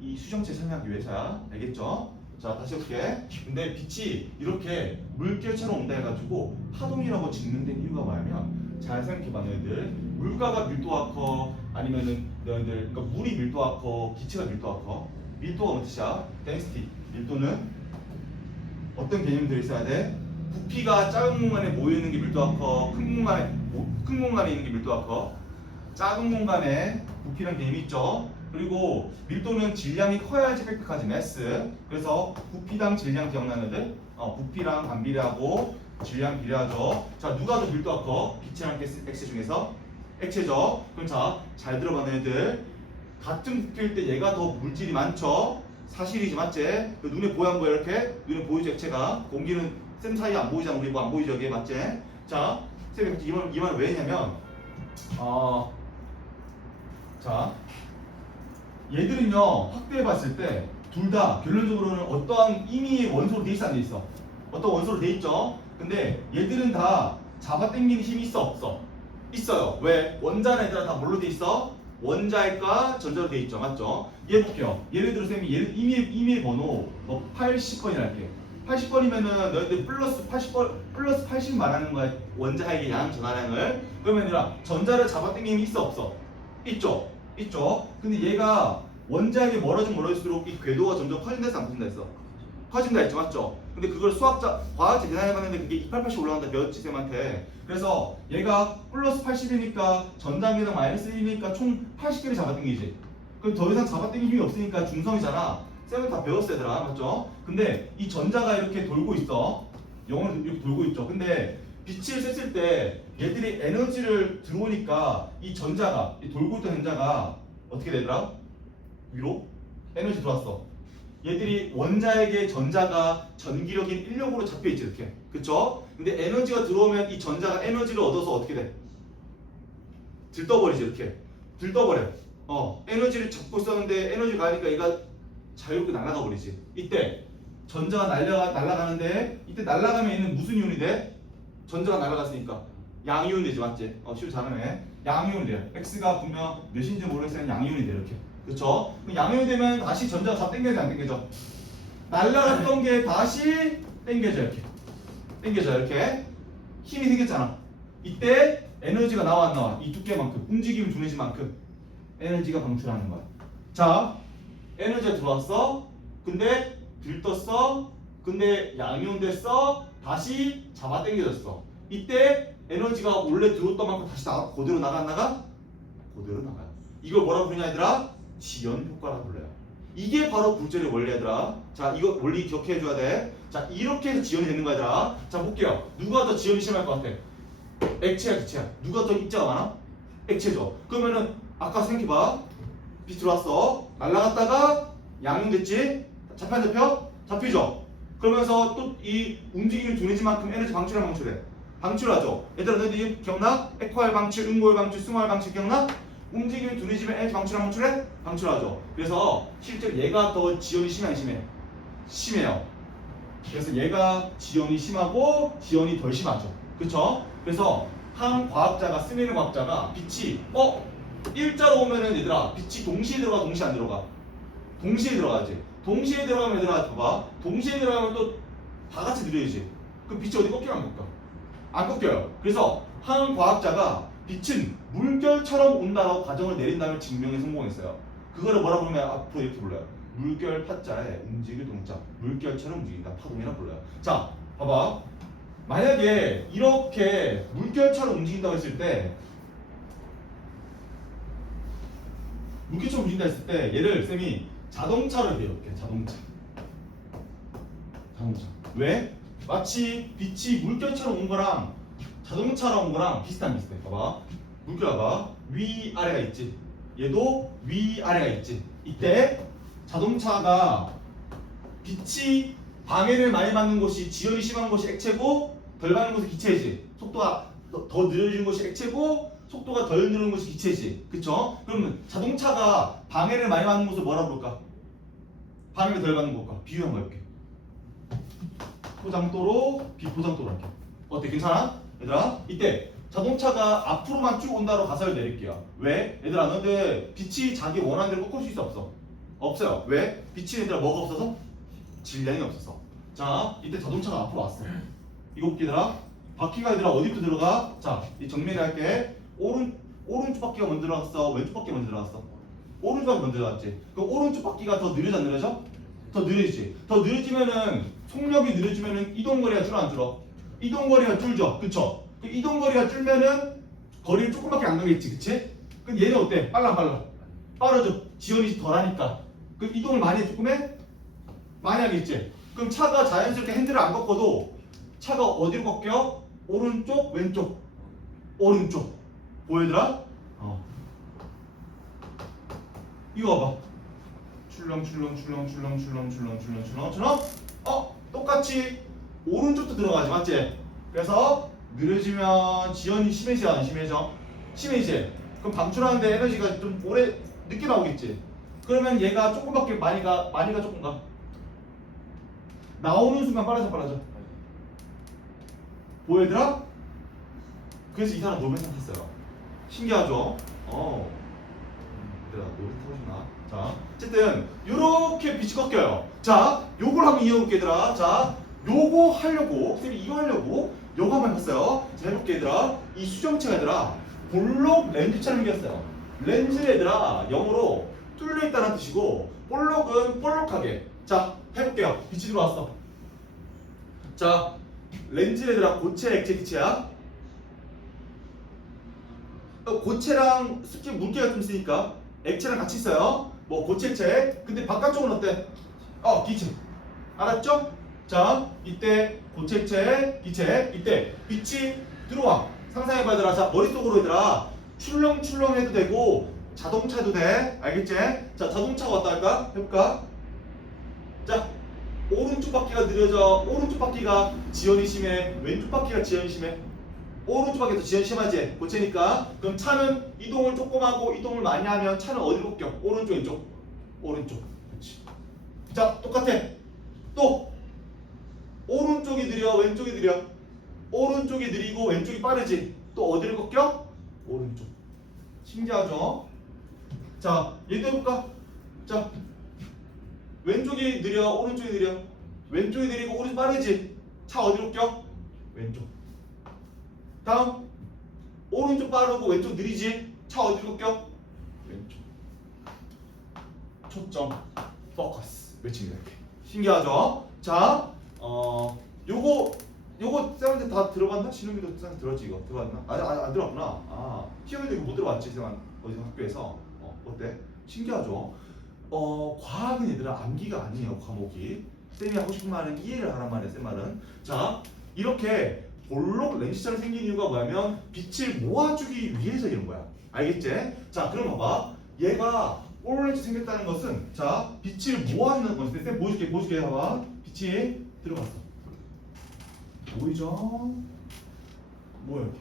이 수정체 설명하기 위해서야. 알겠죠? 자 다시 해볼게. 근데 빛이 이렇게 물결처럼 온다 해가지고 파동이라고 증명된 이유가 뭐냐면 잘 생각해봐 너희들. 물가가 밀도가 커 아니면은 너희들 그러니까 물이 밀도가 커 기체가 밀도가 커. 밀도가 뭔 뜻이야? density. 밀도는 어떤 개념들이 있어야 돼? 부피가 작은 공간에 모여있는 게 밀도가 커, 큰 공간에 있는 게 밀도가 커. 작은 공간에 부피라는 개념이 있죠. 그리고 밀도는 질량이 커야지 획득하지 매스. 그래서 부피당 질량 기억나는 애들? 부피랑 반비례하고 질량 비례하죠. 자 누가 더 밀도가 커? 빛이랑 액체 중에서? 액체죠. 그럼 자 잘 들어봐 애들. 같은 부피일 때 얘가 더 물질이 많죠. 사실이지 맞지? 그 눈에 보여 안 보여 이렇게? 눈에 보이죠 액체가? 공기는 쌤 사이에 안 보이잖아. 우리 뭐 안 보이죠 여기 맞지? 자 쌤이 이 말을 왜 했냐면 자 얘들은요 확대해 봤을 때 둘 다 결론적으로는 어떠한 임의의 원소로 돼 있어 안 돼 있어? 어떤 원소로 돼 있죠? 근데 얘들은 다 잡아당기는 힘이 있어 없어? 있어요. 왜? 원자는 얘들아 다 뭘로 돼 있어? 원자핵과 전자로 돼 있죠. 맞죠? 얘 볼게요. 예를 들어 쌤이 임의 번호 80번이라 할게. 80번이면은 너희들 플러스 80 말하는 거야. 원자핵의 양 전하량을. 그러면 얘들아 전자를 잡아당기는 힘이 있어 없어? 있죠. 있죠. 근데 얘가 원자에게 멀어질수록 이 궤도가 점점 커진다 했어, 안 커진다 했어? 커진다 했죠, 맞죠? 근데 그걸 과학자 계산해봤는데 그게 288씩 올라간다 배웠지, 쌤한테. 그래서 얘가 플러스 80이니까 전장계당 마이너스 1이니까 총 80개를 잡아당기지. 그럼 더 이상 잡아당길 힘이 없으니까 중성이잖아. 쌤은 다 배웠어, 얘들아, 맞죠? 근데 이 전자가 이렇게 돌고 있어. 영원히 이렇게 돌고 있죠. 근데 빛을 쐈을 때 얘들이 에너지를 들어오니까 이 전자가, 이 돌고 있던 전자가 어떻게 되더라? 위로 에너지 들어왔어. 얘들이 원자에게 전자가 전기력인 인력으로 잡혀있지, 이렇게. 그쵸? 근데 에너지가 들어오면 이 전자가 에너지를 얻어서 어떻게 돼? 들떠버리지, 이렇게. 들떠버려. 에너지를 잡고 있었는데 에너지가 가니까 얘가 자유롭게 날아가 버리지. 이때 전자가 날아가는데 이때 날아가면 얘는 무슨 이온이 돼? 전자가 날아갔으니까 양이온 되지, 맞지? 시우 잘하네. 양이온이 돼요. X가 분명 몇인지 모르겠으면 양이온이 돼, 이렇게. 그쵸? 양이온이 되면 다시 전자가 다 땡겨져, 안 땡겨져? 날아갔던 게 다시 땡겨져, 이렇게. 땡겨져, 이렇게. 힘이 생겼잖아. 이때 에너지가 나와, 안 나와? 이 두께만큼, 움직임을 주는 만큼 에너지가 방출하는 거야. 자, 에너지가 들어왔어. 근데 들떴어. 근데 양이온 됐어. 다시 잡아 당겨졌어. 이때 에너지가 원래 들어왔던 만큼 다시 그대로 나가, 안 나가? 그대로 나가요. 이걸 뭐라고 부르냐, 얘들아? 지연 효과라고 불러요. 이게 바로 불절의 원리, 얘들아. 자, 이거 원리 기억해줘야 돼. 자, 이렇게 해서 지연이 되는 거야, 얘들아. 자, 볼게요. 누가 더 지연이 심할 것 같아? 액체야, 기체야? 누가 더 입자가 많아? 액체죠. 그러면은 아까 생각해봐. 빛 들어왔어. 날아갔다가 양이온 됐지? 잡혀, 안 잡혀? 잡히죠? 그러면서 또 이 움직임이 둔해진만큼 에너지 방출해? 방출하죠. 얘들아, 너희들 기억나? 액화열 방출, 응고열 방출, 승화열 방출 기억나? 움직임이 둔해지면 에너지 방출해? 방출하죠. 그래서 실제로 얘가 더 지연이 심해, 안 심해? 심해요. 그래서 얘가 지연이 심하고 지연이 덜 심하죠. 그쵸? 그래서 한 과학자가, 쓰는 과학자가 빛이 일자로 오면은 얘들아, 빛이 동시에 들어가, 동시에 안 들어가? 동시에 들어가지. 동시에 들어가면 얘들아, 봐봐. 동시에 들어가면 또 다 같이 느려지지. 그럼 빛이 어디 꺾여, 안 꺾여? 안 꺾여요. 그래서 한 과학자가 빛은 물결처럼 온다라고 가정을 내린 다음에 증명에 성공했어요. 그거를 뭐라 부르면 앞으로 이렇게 불러요. 물결 파자에 움직일 동자. 물결처럼 움직인다. 파동이라 불러요. 자, 봐봐. 만약에 이렇게 물결처럼 움직인다고 했을 때, 물결처럼 움직인다 했을 때 얘를 쌤이 자동차를 배울게. 자동차. 왜? 마치 빛이 물결처럼 온 거랑 자동차로 온 거랑 비슷해. 봐봐. 물결가 위아래가 있지. 얘도 위아래가 있지. 이때 자동차가 빛이 방해를 많이 받는 곳이, 지연이 심한 곳이 액체고 덜 받는 곳이 기체지. 속도가 더 느려지는 곳이 액체고 속도가 덜 느는 곳이 기체지. 그쵸? 그러면 자동차가 방해를 많이 받는 곳을 뭐라 부를까? 방해를 덜 받는 곳과 비유한 거 이렇게. 포장도로, 비포장도로 할게. 어때? 괜찮아? 얘들아, 이때 자동차가 앞으로만 쭉 온다로 가설을 내릴게요. 왜? 얘들아, 너네 빛이 자기 원하는 대로 꺾을 수 있어, 없어? 없어요. 왜? 빛이 얘들아 뭐가 없어서? 질량이 없어서. 자, 이때 자동차가 앞으로 왔어. 이거 볼게, 얘들아. 바퀴가 얘들아 어디부터 들어가? 자, 이 정리를 할게. 오른쪽 바퀴가 먼저 들어갔어? 왼쪽 바퀴가 먼저 들어갔어? 오른쪽 바퀴가 먼저 들어갔지. 그럼 오른쪽 바퀴가 더 느려져, 안 느려져? 더 느리지. 더 느려지면은, 속력이 느려지면은 이동거리가 줄어, 안 줄어? 이동거리가 줄죠. 그쵸? 그 이동거리가 줄면은 거리를 조금밖에 안 가겠지. 그치? 그럼 얘는 어때? 빨라, 안 빨라? 빠르죠. 지연이 덜하니까. 그 이동을 많이 해, 조금 해? 많이 하겠지. 그럼 차가 자연스럽게 핸들을 안 꺾어도 차가 어디로 꺾여? 오른쪽, 왼쪽, 오른쪽. 보여들아? 이거 봐봐. 출렁. 똑같이 오른쪽도 들어가지, 맞지? 그래서 느려지면 지연이 심해져, 안 심해져? 심해지. 그럼 방출하는데 에너지가 좀 늦게 나오겠지. 그러면 얘가 조금밖에 많이 가 조금 가. 나오는 순간 빨라져. 보여들아? 그래서 이 사람 노벨상 탔어요. 신기하죠? 내가 노벨 타고 싶나? 자, 어쨌든 요렇게 빛이 꺾여요. 자, 요걸 한번 이어볼게, 얘들아. 자, 요거 하려고, 쌤이 이거 하려고 요거 한번 해봤어요. 자, 해볼게, 얘들아. 이 수정체가 얘들아 볼록 렌즈처럼 생겼어요. 렌즈는 얘들아 영어로 뚫려있다는 뜻이고 볼록은 볼록하게. 자 해볼게요. 빛이 들어왔어. 자 렌즈 얘들아 고체 액체 기체야. 고체랑 습기 물기가 좀 있으니까 액체랑 같이 있어요. 뭐 고체 액체. 근데 바깥쪽은 어때? 기체. 알았죠? 자 이때 고체 액체 기체. 이때 빛이 들어와. 상상해봐 얘들아. 자 머릿속으로 얘들아 출렁출렁 해도 되고 자동차도 돼. 알겠지? 자 자동차가 왔다 할까? 해볼까? 자 오른쪽 바퀴가 느려져. 오른쪽 바퀴가 지연이 심해. 왼쪽 바퀴가 지연이 심해. 오른쪽 바퀴도 지연 심하지? 고체니까. 그럼 차는 이동을 조금 하고 이동을 많이 하면 차는 어디로 꺾여? 오른쪽 왼쪽? 오른쪽. 그렇지. 자 똑같아. 또 오른쪽이 느려 왼쪽이 느려. 오른쪽이 느리고 왼쪽이 빠르지. 또 어디를 꺾여? 오른쪽. 신기하죠? 자 얘도 해볼까? 자 왼쪽이 느려 오른쪽이 느려. 왼쪽이 느리고 오른쪽 빠르지. 차 어디로 껴? 왼쪽. 다음 오른쪽 빠르고 왼쪽 느리지. 차 어디로 껴? 왼쪽. 초점 포커스 외칩니다. 이렇게. 신기하죠? 자 요거 쌤한테 다 들어봤나? 신우기도 쌤한테 들었지 이거? 들어봤나? 안 들어봤구나. 희영이도 이거 못 들어봤지 쌤한 어디서 학교에서. 어때? 신기하죠? 과학은 얘들아 암기가 아니에요. 과목이 쌤이 하고 싶은 말은 이해를 하란 말이야. 쌤 말은. 자 이렇게 볼록 렌즈처럼 생긴 이유가 뭐냐면 빛을 모아주기 위해서 이런 거야. 알겠지? 자 그럼 봐봐. 얘가 볼록 렌즈 생겼다는 것은 자 빛을 모아주는 건데 쌤 보여줄게 봐봐. 빛이 들어갔어. 보이죠? 뭐야 이렇게.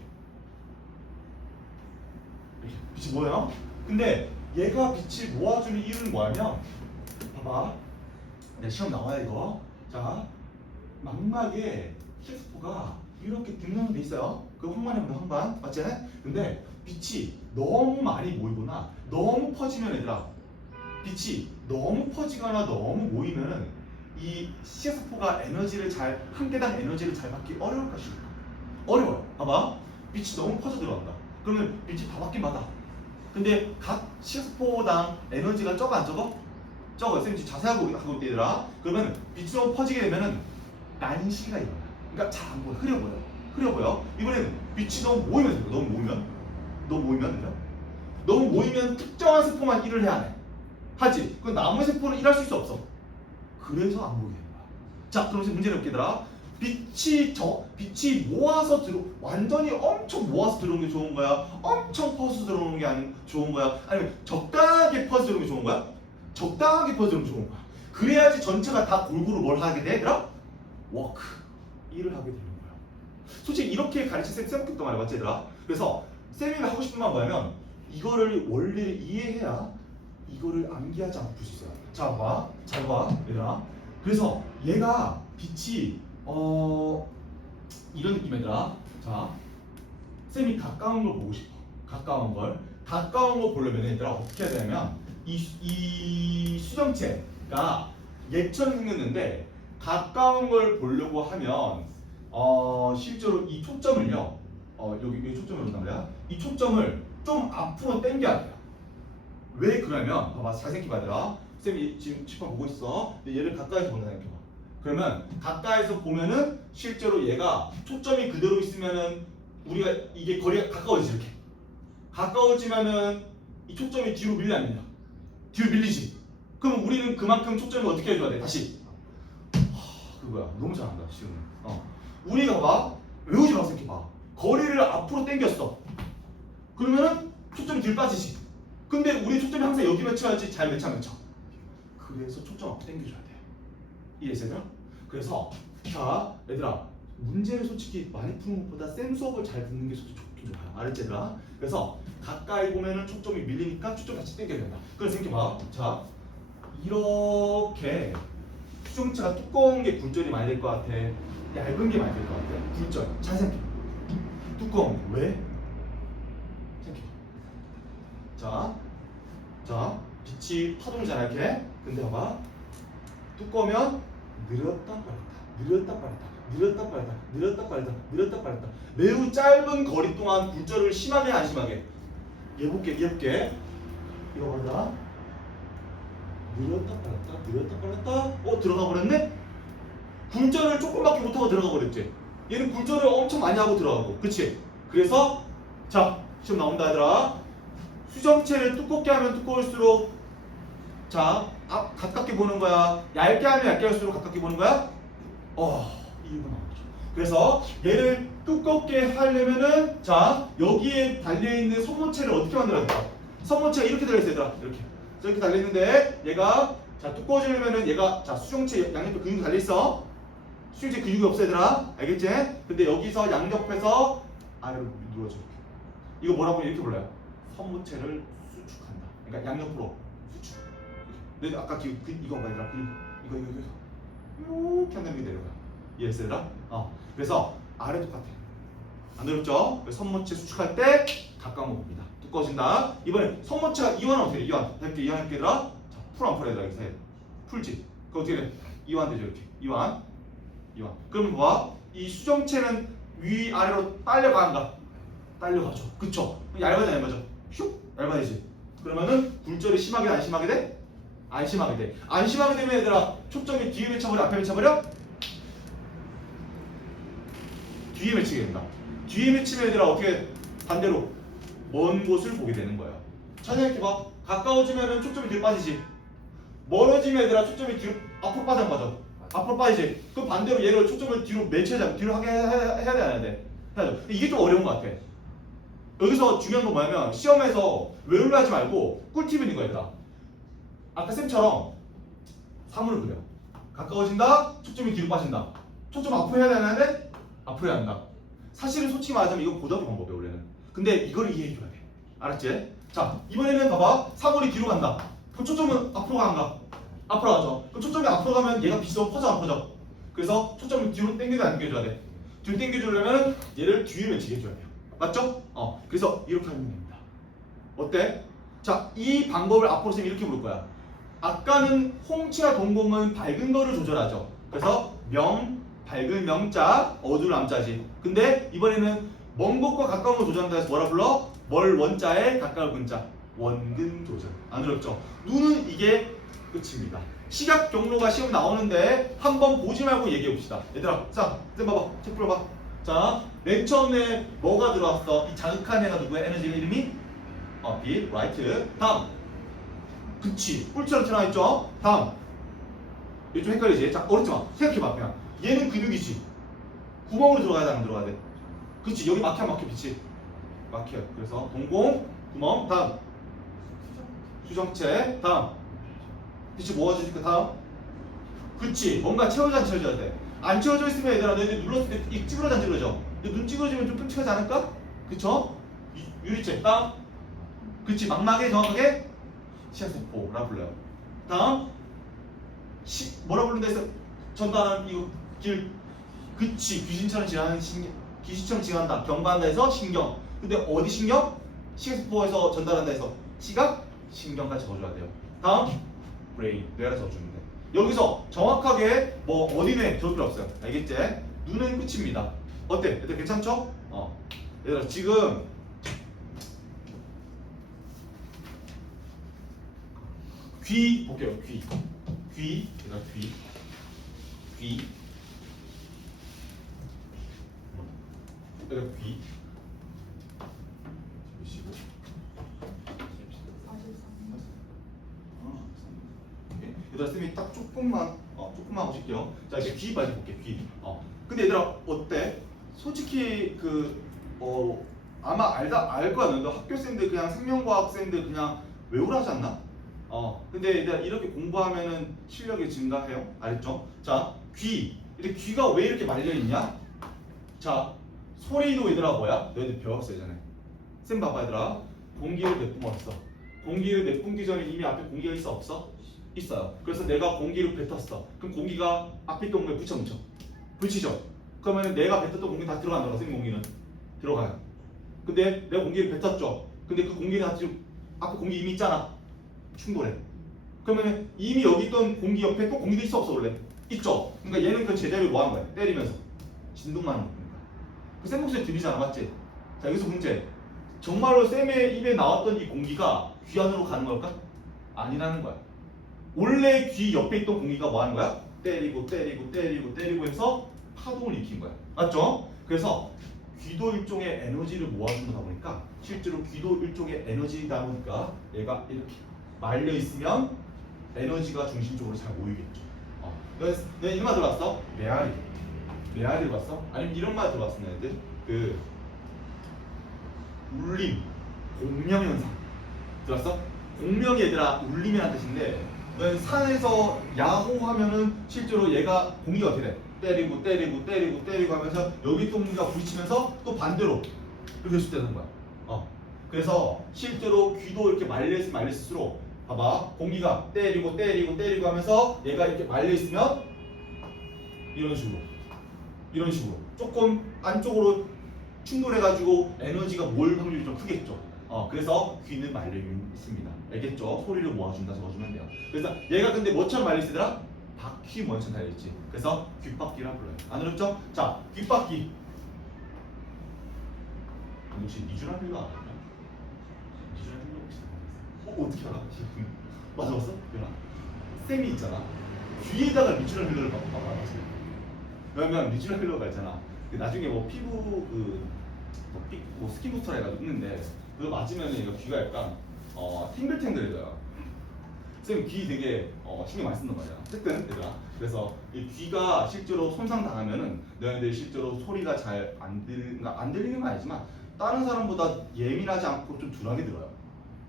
빛이 뭐야? 근데 얘가 빛을 모아주는 이유는 뭐냐면 봐봐. 내 시험 나와야 이거. 자 망막에 셰스포가 이렇게 등록돼 있어요. 그 황반에 보면 황반 맞지? 근데 빛이 너무 많이 모이거나 너무 퍼지면 얘들아 빛이 너무 퍼지거나 너무 모이면은 이 셰스포가 에너지를 한 개당 에너지를 잘 받기 어려울까 싶을까? 어려워요. 봐봐. 빛이 너무 퍼져 들어간다. 그러면 빛이 다 받긴 받아. 근데 각 셰스포당 에너지가 적어 안 적어? 적어. 쌤 지금 자세하게 하고 있대 얘들아. 그러면 빛이 너무 퍼지게 되면은 난시가 일어나. 그러니까 잘 안 보여. 흐려 보여. 이번에는 빛이 너무 모이면서 그래. 너무 모이면 특정한 세포만 일을 해야 해. 하지. 그건 나머지 세포는 일할 수 없어. 그래서 안 보이게 되는 거야. 자, 그럼 이제 문제를 볼게 얘들아. 빛이 모아서 완전히 엄청 모아서 들어오는 게 좋은 거야? 엄청 퍼서 들어오는 게 좋은 거야? 아니면 적당하게 퍼서 들어오는 게 좋은 거야? 적당하게 퍼서 들어오는 게 좋은 거야. 그래야지 전체가 다 골고루 뭘 하게 돼? 얘들아? 워크. 일을 하게 되는 거야. 솔직히 이렇게 가르칠 쌤 생각도 많이 봤지 얘들아? 그래서 쌤이 하고 싶은 건 뭐냐면 이거를 원리를 이해해야 이거를 암기하지 않고 풀 수 있어요. 자, 봐. 잘 봐. 얘들아. 그래서 얘가 빛이 이런 느낌이더라. 자, 쌤이 가까운 걸 보고 싶어. 가까운 걸 보려면 얘들아 어떻게 해야 되냐면 이 수정체가 얘처럼 생겼는데 가까운 걸 보려고 하면 실제로 이 초점을요. 여기 초점을 놓단 말이야. 이 초점을 좀 앞으로 당겨야 돼요. 왜 그러냐면 봐봐. 잘 생각해봐 얘들아. 쌤이 지금 칠판 보고 있어. 근데 얘를 가까이서 본다 생각해봐. 그러면 가까이서 보면은 실제로 얘가 초점이 그대로 있으면은 우리가 이게 거리가 가까워지지 이렇게. 가까워지면은 이 초점이 뒤로 밀려 안 밀려? 뒤로 밀리지. 그럼 우리는 그만큼 초점을 어떻게 해줘야 돼? 다시. 그거야. 너무 잘한다 지금. 우리가 봐. 외우지 마 생각해봐. 거리를 앞으로 당겼어. 그러면은 초점이 뒤로 빠지지. 근데 우리 초점이 항상 여기 맺혀야지 잘 맺혀. 그래서 초점 앞으로 당겨줘야 돼. 이해했어 얘들아? 그래서 자 얘들아 문제를 솔직히 많이 푸는 것보다 쌤 수업을 잘 듣는 게 솔직히 좋긴 좋아요. 알았지 얘들아? 그래서 가까이 보면은 초점이 밀리니까 초점 같이 당겨야 된다. 그래서 생각해봐. 자 이렇게 수정체가 두꺼운 게 굴절이 많이 될 것 같아? 얇은 게 많이 될 것 같아? 굴절. 잘 생각해. 두꺼운 게 왜? 생각해봐. 자 빛이 파동이잖아 이렇게. 근데 봐봐. 두꺼우면 늘었다 빨랐다. 매우 짧은 거리 동안 굴절을 심하게 안 심하게? 얘 볼게. 이거 봐라. 늘었다 빨랐다 늘었다 빨랐다 들어가 버렸네? 굴절을 조금밖에 못하고 들어가 버렸지. 얘는 굴절을 엄청 많이 하고 들어가고 그치? 그래서 자 시험 나온다 얘들아. 수정체를 두껍게 하면 두꺼울수록 자 가깝게 보는 거야. 얇게 하면 얇게 할수록 가깝게 보는 거야. 이유가 나오죠. 그래서 얘를 두껍게 하려면은 자 여기에 달려있는 선모체를 어떻게 만들어야 될까? 선모체가 이렇게 달려있어 얘들아. 이렇게 달려있는데 얘가 자 두꺼워지려면은 얘가 자 수정체 양옆에 근육이 달려있어. 수정체 근육이 없어 얘들아. 알겠지? 근데 여기서 양옆에서 아래로 눌러줘. 이거 뭐라고 이렇게 불러요? 선모체를 수축한다. 그러니까 양옆으로 수축. 근데 아까 이거 봐 얘들아. 이거 이렇게 한다는 게 내려가. 이해했어 얘들아? 그래서 아래 똑같아. 안 어렵죠? 선모체 수축할 때 가까운 거 봅니다. 두꺼워진다. 이번에 선모체가 이완은 어떻게 돼? 이완. 이완 얘들아. 자, 풀 안 풀어 얘들아. 여기서 해. 풀지. 그거 어떻게 돼? 이완 되죠 이렇게. 이완. 그럼 봐. 이 수정체는 위 아래로 딸려가는가? 딸려가죠. 그쵸? 얇아져 얇아져. 슉 얇아지지. 그러면은 굴절이 심하게 안 심하게 돼? 안 심하게 돼. 안 심하게 되면 얘들아 초점이 뒤에 맺혀버려 앞에 맺혀버려? 뒤에 맺히게 된다. 뒤에 맺히면 얘들아 어떻게 반대로 먼 곳을 보게 되는 거야. 잘 생각해봐. 가까워지면은 초점이 뒤로 빠지지. 멀어지면 얘들아 초점이 뒤로 앞으로 빠져 안 빠져? 앞으로 빠지지. 그럼 반대로 얘를 초점을 뒤로 맺혀야 뒤로 하게 해야 돼 안 해야 돼? 해야죠. 이게 좀 어려운 것 같아. 여기서 중요한 건 뭐냐면 시험에서 외우려 하지 말고 꿀팁이 있는 거야 얘들아. 아까 쌤처럼 사물을 그려. 가까워진다. 초점이 뒤로 빠진다. 초점 앞으로 해야 되는데 앞으로 해야 한다. 사실은 솔직히 말하자면 이건 고등학교 방법이야 원래는. 근데 이걸 이해해줘야 돼. 알았지? 자 이번에는 봐봐. 사물이 뒤로 간다. 그럼 초점은 앞으로 가는가? 앞으로 가죠. 그럼 초점이 앞으로 가면 얘가 비슷하고 퍼져 안 퍼져? 그래서 초점을 뒤로 당겨도 안 당겨줘야 돼. 뒤로 당겨주려면 얘를 뒤에 맺히게 해줘야 돼요. 맞죠? 그래서 이렇게 하면 됩니다. 어때? 자, 이 방법을 앞으로 쌤이 이렇게 부를 거야. 아까는 홍치와 동공은 밝은 거를 조절하죠. 그래서 밝은 명자, 어두운 암자지. 근데 이번에는 먼 곳과 가까운 걸 조절한다 해서 뭐라 불러? 멀 원자에 가까운 근자. 원근 조절. 안 어렵죠? 눈은 이게 끝입니다. 시각 경로가 시험 나오는데 한번 보지 말고 얘기해 봅시다. 얘들아, 자, 쌤 봐봐. 책 풀어봐. 자, 맨 처음에 뭐가 들어왔어? 이 자극한 애가 누구야? 에너지 이름이? 빛, 라이트. 다음. 그치. 뿔처럼 튀어나와 있죠? 다음. 이거 좀 헷갈리지? 자, 어렵지 마. 생각해봐, 그냥. 얘는 근육이지. 구멍으로 들어가야 돼, 안 들어가야 돼? 그치. 여기 막혀, 빛이. 막혀. 그래서 동공, 구멍. 다음. 수정체. 다음. 빛이 모아지니까 다음. 그치. 뭔가 채워져 안 채워져야 돼. 안 채워져 있으면 얘들아 너희들 눌렀을 때 입 찌그러져 안 찌그러져? 눈 찌그러지면 좀 끔찍하지 않을까? 그쵸? 유리체. 다음. 그치. 망막에 정확하게 시야세포라 불러요. 다음. 뭐라 부른다 했어? 전달하는 이거 길. 그치. 귀신처럼 지나는 신경. 귀신처럼 지나간다. 경과한다 해서 신경. 근데 어디 신경? 시야세포에서 전달한다 해서 시각? 신경까지 적어줘야 돼요. 다음. 브레인. 뇌라 적어주면 돼. 여기서 정확하게 뭐 어디 뇌 적을 필요 없어요. 알겠지? 눈은 끝입니다. 어때? 얘들 괜찮죠? 얘들아 지금 귀 볼게요. 귀. 얘들아 귀. 얘들아 귀. 보시고. 얘들아 쌤이 딱 조금만 하고 싶게요. 자 이제 귀 빨리 볼게. 귀. 근데 얘들아 어때? 솔직히 아마 알 거야. 너 학교 쌤들 그냥 생명과학 쌤들 그냥 외우라 하지 않나? 근데 얘들아 이렇게 공부하면은 실력이 증가해요. 알겠죠? 자 귀. 근데 귀가 왜 이렇게 말려 있냐? 자 소리도 얘들아 뭐야? 너희들 배웠어 예전에. 쌤 봐봐 얘들아. 공기를 내뿜었어. 공기를 내뿜기 전에 이미 앞에 공기가 있어 없어? 있어요. 그래서 내가 공기를 뱉었어. 그럼 공기가 앞에 있던 공기에 붙이죠. 그러면 내가 뱉었던 공기 다 들어간다. 선생님 공기는 들어가요. 근데 내가 공기를 뱉었죠. 근데 그 공기는 지금 앞에 공기 이미 있잖아. 충돌해. 그러면 이미 여기 있던 공기 옆에 또 공기도 있어 없어 원래? 있죠. 그러니까 얘는 그 제자리를 뭐 하는 거야? 때리면서 진동만 하는 거니까. 그 쌤 목소리 들리잖아, 맞지? 자 여기서 문제. 정말로 쌤의 입에 나왔던 이 공기가 귀 안으로 가는 걸까? 아니라는 거야. 원래 귀 옆에 있던 공기가 뭐 하는 거야? 때리고 때리고 때리고 때리고 해서 파동을 일으킨 거야. 맞죠? 그래서 귀도 일종의 에너지를 모아준다 보니까 실제로 귀도 일종의 에너지다 보니까 얘가 이렇게 말려 있으면 에너지가 중심적으로 잘 모이겠죠. 너 이런 말 들어봤어? 메아리. 메아리 들어봤어? 아니면 이런 말 들어봤어, 너희들? 그 울림, 공명 현상 들었어? 공명이 얘들아 울림이라는 뜻인데 너희 산에서 야호하면은 실제로 얘가 공기가 어떻게 돼? 때리고 때리고 때리고 때리고 하면서 여기 또 공기가 부딪히면서 또 반대로 이렇게 수되는 거야. 그래서 실제로 귀도 이렇게 말릴수록 봐봐 공기가 때리고 때리고 때리고 하면서 얘가 이렇게 말려 있으면 이런 식으로 조금 안쪽으로 충돌해가지고 에너지가 모일 확률이 좀 크겠죠. 그래서 귀는 말려 있습니다. 알겠죠? 소리를 모아준다 적어주면 돼요. 그래서 얘가 근데 뭐처럼 말려 있더라? 바퀴 원천 달려있지. 그래서 귓바퀴라 불러요. 안 어렵죠? 자, 귓바퀴. 혹시 니주란 필러 알아요? 니주란 필러 혹시 어떻게 알아? 맞아봤어? 연아. 쌤이 있잖아. 귀에다가 니주란 필러를 봐봐. 그러면 니주란 필러가 있잖아. 나중에 뭐 피부 뭐 스킨 부스터 해가지고 있는데 그거 맞으면 얘가 귀가 약간 탱글탱글해져요. 쌤 귀 되게 신경 많이 쓴단 말이야. 어쨌든 얘들아. 그래서 이 귀가 실제로 손상 당하면은 너희들 실제로 소리가 잘 안 들리는 건 아니지만 다른 사람보다 예민하지 않고 좀 둔하게 들어요.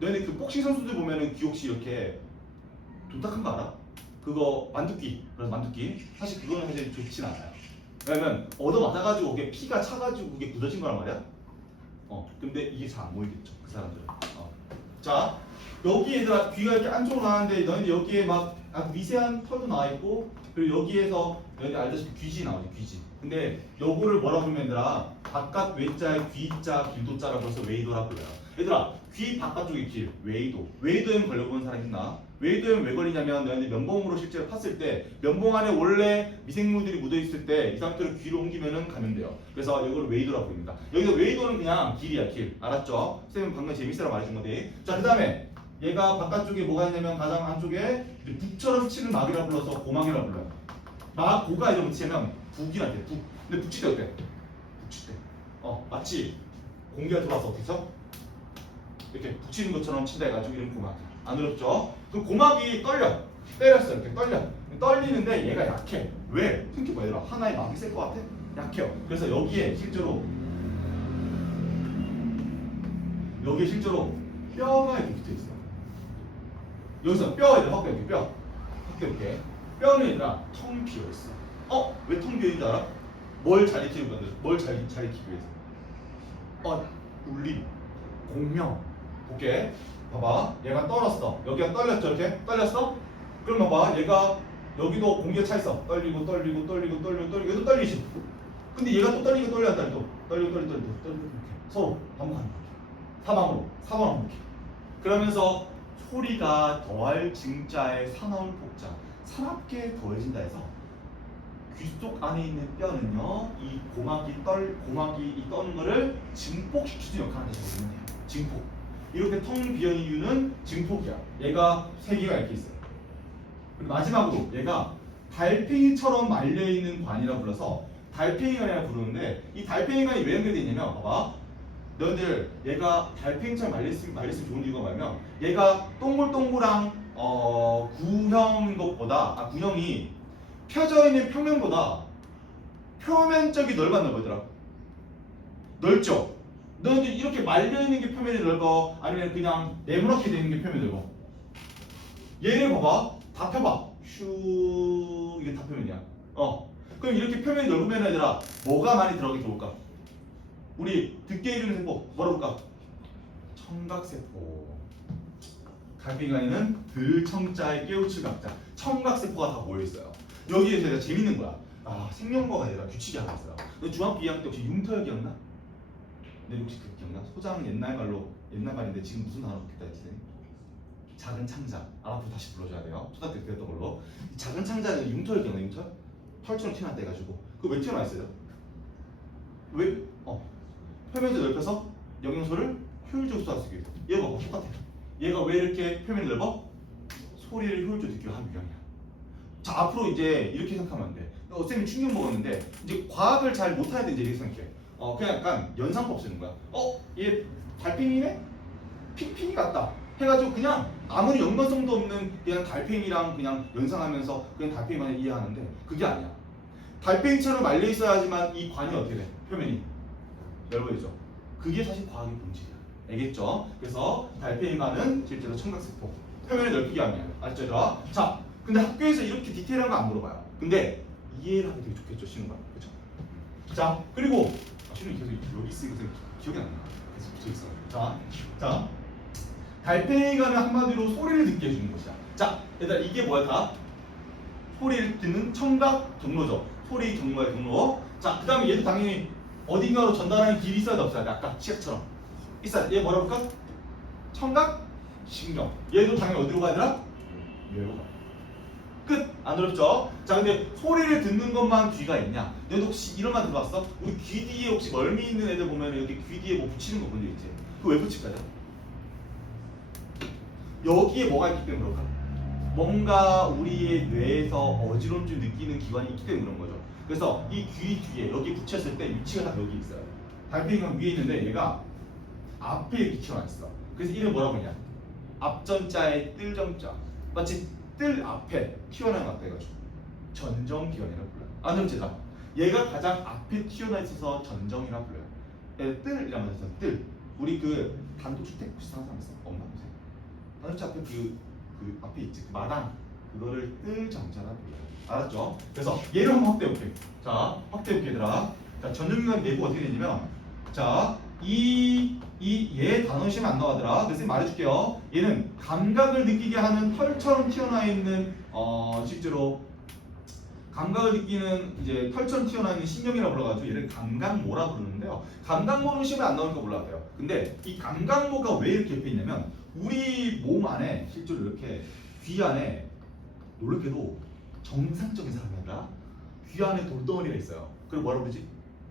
너희들 그 복싱 선수들 보면은 귀 혹시 이렇게 돈딱한 거 알아? 그거 만두귀. 그래서 만두귀. 사실 그거는 사실 좋진 않아요. 왜냐면 얻어맞아가지고 그게 피가 차가지고 그게 굳어진 거란 말이야. 근데 이게 잘 안 보이겠죠 그 사람들은. 자 여기 얘들아 귀가 이렇게 안쪽으로 나왔는데 너희들 여기에 막 아주 미세한 털도 나와 있고 그리고 여기에서 너희들 알다시피 귀지 나오지 귀지. 근데 요거를 뭐라고 부르면 얘들아 바깥 외자에 귀자 길도자라고 해서 웨이도라고 불러요. 얘들아 귀 바깥쪽의 길 웨이도. 웨이도염 걸려본 사람 있나? 웨이도염 왜 걸리냐면 너희들 면봉으로 실제로 팠을 때 면봉 안에 원래 미생물들이 묻어있을 때 이 상태로 귀로 옮기면은 감염돼요. 그래서 이걸 웨이도라고 부릅니다. 여기서 웨이도는 그냥 길이야 길. 알았죠? 쌤은 방금 재밌으라고 말해준 건데. 자 그 다음에 얘가 바깥쪽에 뭐가 있냐면 가장 안쪽에 북처럼 치는 막이라 불러서 고막이라 불러요. 고가 이러면 치면 북이라 돼. 북. 근데 북칠 때 어때? 북칠 때. 마치 공기가 들어와서 어떻게 쳐? 이렇게 붙이는 것처럼 친다 해가지고 이런 고막이야. 안 어렵죠? 그 고막이 때렸어 이렇게 떨리는데 얘가 약해. 왜? 생각해봐 얘들아 하나의 막이 셀 것 같아? 약해요. 그래서 여기에 실제로 뼈가 이렇게 붙어 있어요. 여기서 뼈에 확대 이렇게 이렇게 뼈는 얘들아 텅 비어 있어. 왜 텅 비어 있는지 알아? 뭘 잘 익히는 건데? 뭘 잘 익히기 위해서? 울림, 공명. 볼게. 봐봐. 얘가 떨었어. 여기가 떨렸죠? 이렇게? 떨렸어? 그럼 봐봐. 얘가 여기도 공기가 차 있어. 떨리고 얘도 떨리지. 근데 얘가 또 떨리고 떨려 안 떨려? 떨리고 이렇게 서로 반복하는 거야. 사방으로 반복해. 그러면서 소리가 더할 증자의 사나울 폭자. 사납게 더해진다 해서 귀 속 안에 있는 뼈는요. 이 고막이 이 떠는 거를 증폭시키는 역할을 하는 거거든요. 증폭. 이렇게 텅 비어있는 이유는 증폭이야. 얘가 세 개가 이렇게 있어요. 그리고 마지막으로 얘가 달팽이처럼 말려있는 관이라 불러서 달팽이관이라고 부르는데 이 달팽이관이 왜 연결되어 있냐면 봐봐. 너희들 얘가 달팽이처럼 말렸으면 좋은 이유가 뭐냐면 얘가 동글동글한 구형인 것보다 구형이 펴져 있는 평면보다 표면적이 넓어더라. 넓죠? 너희들 이렇게 말려있는 게 표면이 넓어? 아니면 그냥 네모나게 되는 게 표면이 넓어? 얘를 봐봐. 다 펴봐. 이게 다 표면이야. 그럼 이렇게 표면이 넓으면 얘들아 뭐가 많이 들어가기 좋을까? 우리 듣게 해주는 세포 뭐라 볼까? 청각세포. 달팽이관에는 들청자의 깨우칠각자 청각세포가 다 모여있어요. 여기에 제가 재밌는 거야. 생명과가 아니라 규칙이 하나 있어요. 너 중학교 2학년 때 혹시 융터 기억나? 네, 혹시 그 기억나? 소장 옛날 말인데 지금 무슨 단어 바뀌었다 했지? 작은 창자. 앞으로 다시 불러줘야 돼요. 초등학교 때 했던 걸로. 작은 창자는 융털 기억나? 융털? 털처럼 튀어나왔다 해가지고 그거 왜 튀어나와 있어요? 왜? 표면이 넓혀서 영양소를 효율적으로 흡수할 수 있게. 얘가 똑같아. 얘가 왜 이렇게 표면이 넓어? 소리를 효율적으로 듣기 위한 유형이야. 자, 앞으로 이제 이렇게 생각하면 안 돼. 쌤이 충격 먹었는데 이제 과학을 잘 못하는 데 이제 이렇게 생각해. 그냥 약간 연상법 쓰는 거야. 얘 달팽이네? 핑핑이 같다. 해가지고 그냥 아무리 연관성도 없는 그냥 달팽이랑 그냥 연상하면서 그냥 달팽이만 이해하는데 그게 아니야. 달팽이처럼 말려 있어야지만 이 관이 어떻게 돼? 표면이 넓어지죠. 그게 사실 과학의 본질이야. 알겠죠? 그래서 달팽이관은 실제로 청각세포 표면을 넓히기 위함이야. 알죠, 얘들아? 자, 근데 학교에서 이렇게 디테일한 거 안 물어봐요. 근데 이해를 하기 되게 좋겠죠, 쉬는 거. 그렇죠? 자, 그리고 쉬는 계속 여기 있으니까 기억이 안 나. 계속 붙어 있어. 자, 달팽이관은 한마디로 소리를 듣게 해주는 것이야. 자, 얘들아 이게 뭐야 다? 소리를 듣는 청각 경로죠. 소리 경로야 경로. 자, 그 다음에 얘도 당연히 어딘가로 전달하는 길이 있어야 돼 없어야 돼? 아까 시각처럼 있어야 돼. 얘 뭐라 볼까? 청각 신경. 얘도 당연히 어디로 가야 되나? 뇌로 가. 끝! 안 어렵죠? 자, 근데 소리를 듣는 것만 귀가 있냐? 너도 혹시 이런 말 들어봤어? 우리 귀 뒤에 혹시 멀미 있는 애들 보면 여기 귀 뒤에 뭐 붙이는 거 본 적 있지? 그거 왜 붙일까요? 여기에 뭐가 있기 때문에 그럴까? 뭔가 우리의 뇌에서 어지럼증 느끼는 기관이 있기 때문에 그런 거죠. 그래서 이 귀 뒤에 여기 붙였을 때 위치가 딱 여기 있어요. 달팽이관 위에 있는데 얘가 앞에 이렇게 튀어나와 있어. 그래서 이름 뭐라고 하냐? 앞전자에 뜰정자. 마치 뜰 앞에 튀어나온 것 같아가지고 전정기관이라고 불러요. 안정제다. 얘가 가장 앞에 튀어나와 있어서 전정이라고 불러요. 뜰이라는 말에서 뜰. 우리 그 단독주택 혹시 사는 사람 있어? 없나 보세요. 단독주택 앞에 그 앞에 있지 그 마당 그거를 뜰정자라고 불러요. 알았죠? 그래서 얘를 한번 확대해볼게. 자, 확대해볼게 얘들아. 자, 전정기관 내부가 어떻게 되냐면 자, 얘 단어 시험에 안 나가더라. 그래서 말해줄게요. 얘는 감각을 느끼게 하는 털처럼 튀어나와 있는 실제로 감각을 느끼는 이제 털처럼 튀어나와 있는 신경이라고 불러가지고 얘를 감각모라 부르는데요. 감각모는 시험에 안 나오니까 몰라도요. 근데 이 감각모가 왜 이렇게 옆에 있냐면 우리 몸 안에 실제로 이렇게 귀 안에 놀랍게도 정상적인 사람이 아니라 귀 안에 돌덩어리가 있어요. 그걸 뭐라고 부르지?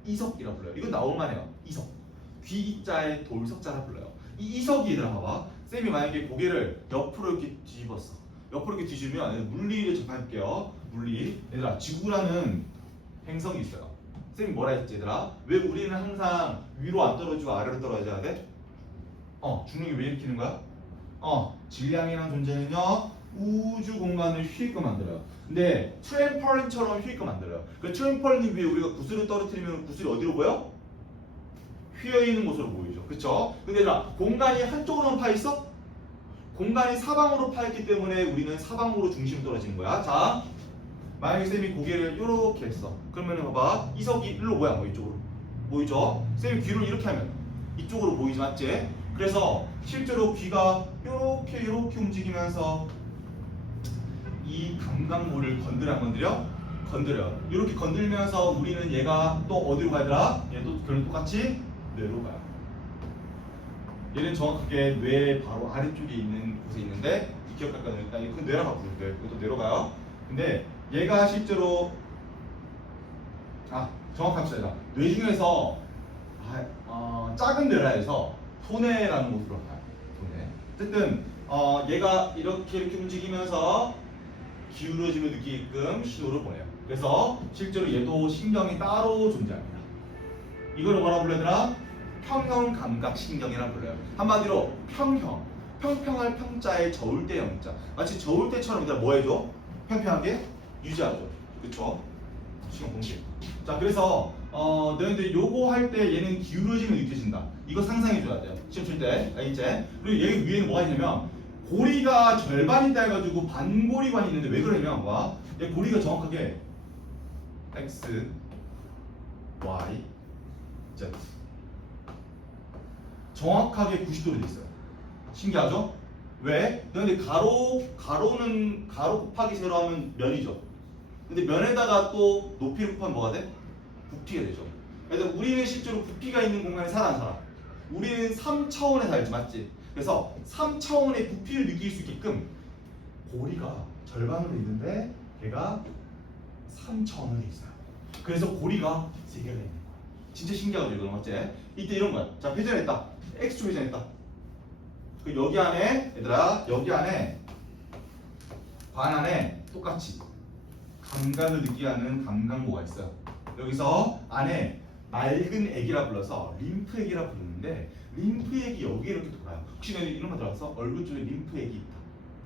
이석이라고 불러요. 이건 나올만해요. 이석. 귀자에 돌석자라 불러요. 이 이석이 얘들아 봐봐. 쌤이 만약에 고개를 옆으로 이렇게 뒤집었어. 옆으로 이렇게 뒤집으면 물리를 접할게요. 물리. 얘들아 지구라는 행성이 있어요. 쌤이 뭐라 했지 얘들아? 왜 우리는 항상 위로 안 떨어지고 아래로 떨어져야 돼? 중력이 왜 일으키는 거야? 질량이라는 존재는요 우주 공간을 휘게끔 만들어요. 근데 트램펄린처럼 휘게끔 만들어요. 그 트램펄린 위에 우리가 구슬을 떨어뜨리면 구슬이 어디로 보여? 휘어있는 곳으로 보이죠. 그쵸? 근데 얘들아 공간이 한쪽으로만 파있어? 공간이 사방으로 파있기 때문에 우리는 사방으로 중심이 떨어지는 거야. 자, 만약에 쌤이 고개를 이렇게 했어. 그러면 봐봐. 이석이 일로 뭐야? 이쪽으로 보이죠? 쌤이 귀를 이렇게 하면 이쪽으로 보이지 맞지? 그래서 실제로 귀가 이렇게 움직이면서 이 감각모를 건드려 안 건드려? 건드려요. 이렇게 건들면서 우리는 얘가 또 어디로 가더라? 얘도 그런 똑같이 뇌로 가요. 얘는 정확하게 뇌 바로 아래쪽에 있는 곳에 있는데 기억할 거는 일단 그 뇌라고 부르는데 이것도 뇌로 가요. 근데 얘가 실제로 정확합시다. 뇌 중에서 작은 뇌라해서 소뇌라는 곳으로 가요. 소뇌. 어쨌든 얘가 이렇게 움직이면서 기울어짐을 느끼게끔 신호를 보내요. 그래서 실제로 얘도 신경이 따로 존재합니다. 이걸 뭐라 불러더라? 평형 감각 신경이라 불러요. 한마디로 평형, 평평할 평자에 저울대 영자. 마치 저울대처럼 뭐 해줘? 평평하게 유지하죠. 그쵸? 신경 공개. 자, 그래서 너희들 요거 할 때 얘는 기울어짐을 느껴진다. 이거 상상해줘야 돼요. 시험 칠 때, 알겠지? 그리고 얘 위에는 뭐가 있냐면 고리가 절반 있다 해가지고 반고리관이 있는데 왜 그러냐면 얘 고리가 정확하게 X, Y, Z 정확하게 90도로 돼 있어요. 신기하죠? 왜? 근데 가로는 가로 곱하기 세로 하면 면이죠. 근데 면에다가 또 높이를 곱하면 뭐가 돼? 부피가 되죠. 그래서 우리는 실제로 부피가 있는 공간에 살아 안 살아? 우리는 3차원에 살지 맞지? 그래서 3차원의 부피를 느낄 수 있게끔 고리가 절반으로 있는데 걔가 3차원으로 돼 있어요. 그래서 고리가 3개가 있는 거야. 진짜 신기하죠 이거 맞지? 이때 이런 거야. 자 회전했다. X축 회전했다. 그 여기 안에 얘들아 여기 안에 관 안에 똑같이 감각을 느끼게 하는 감각모가 있어요. 여기서 안에 맑은 액이라 불러서 림프액이라 부르는데 림프액이 여기에 이렇게 돌아요. 혹시 이런 거 들어봤어? 얼굴 쪽에 림프액이 있다.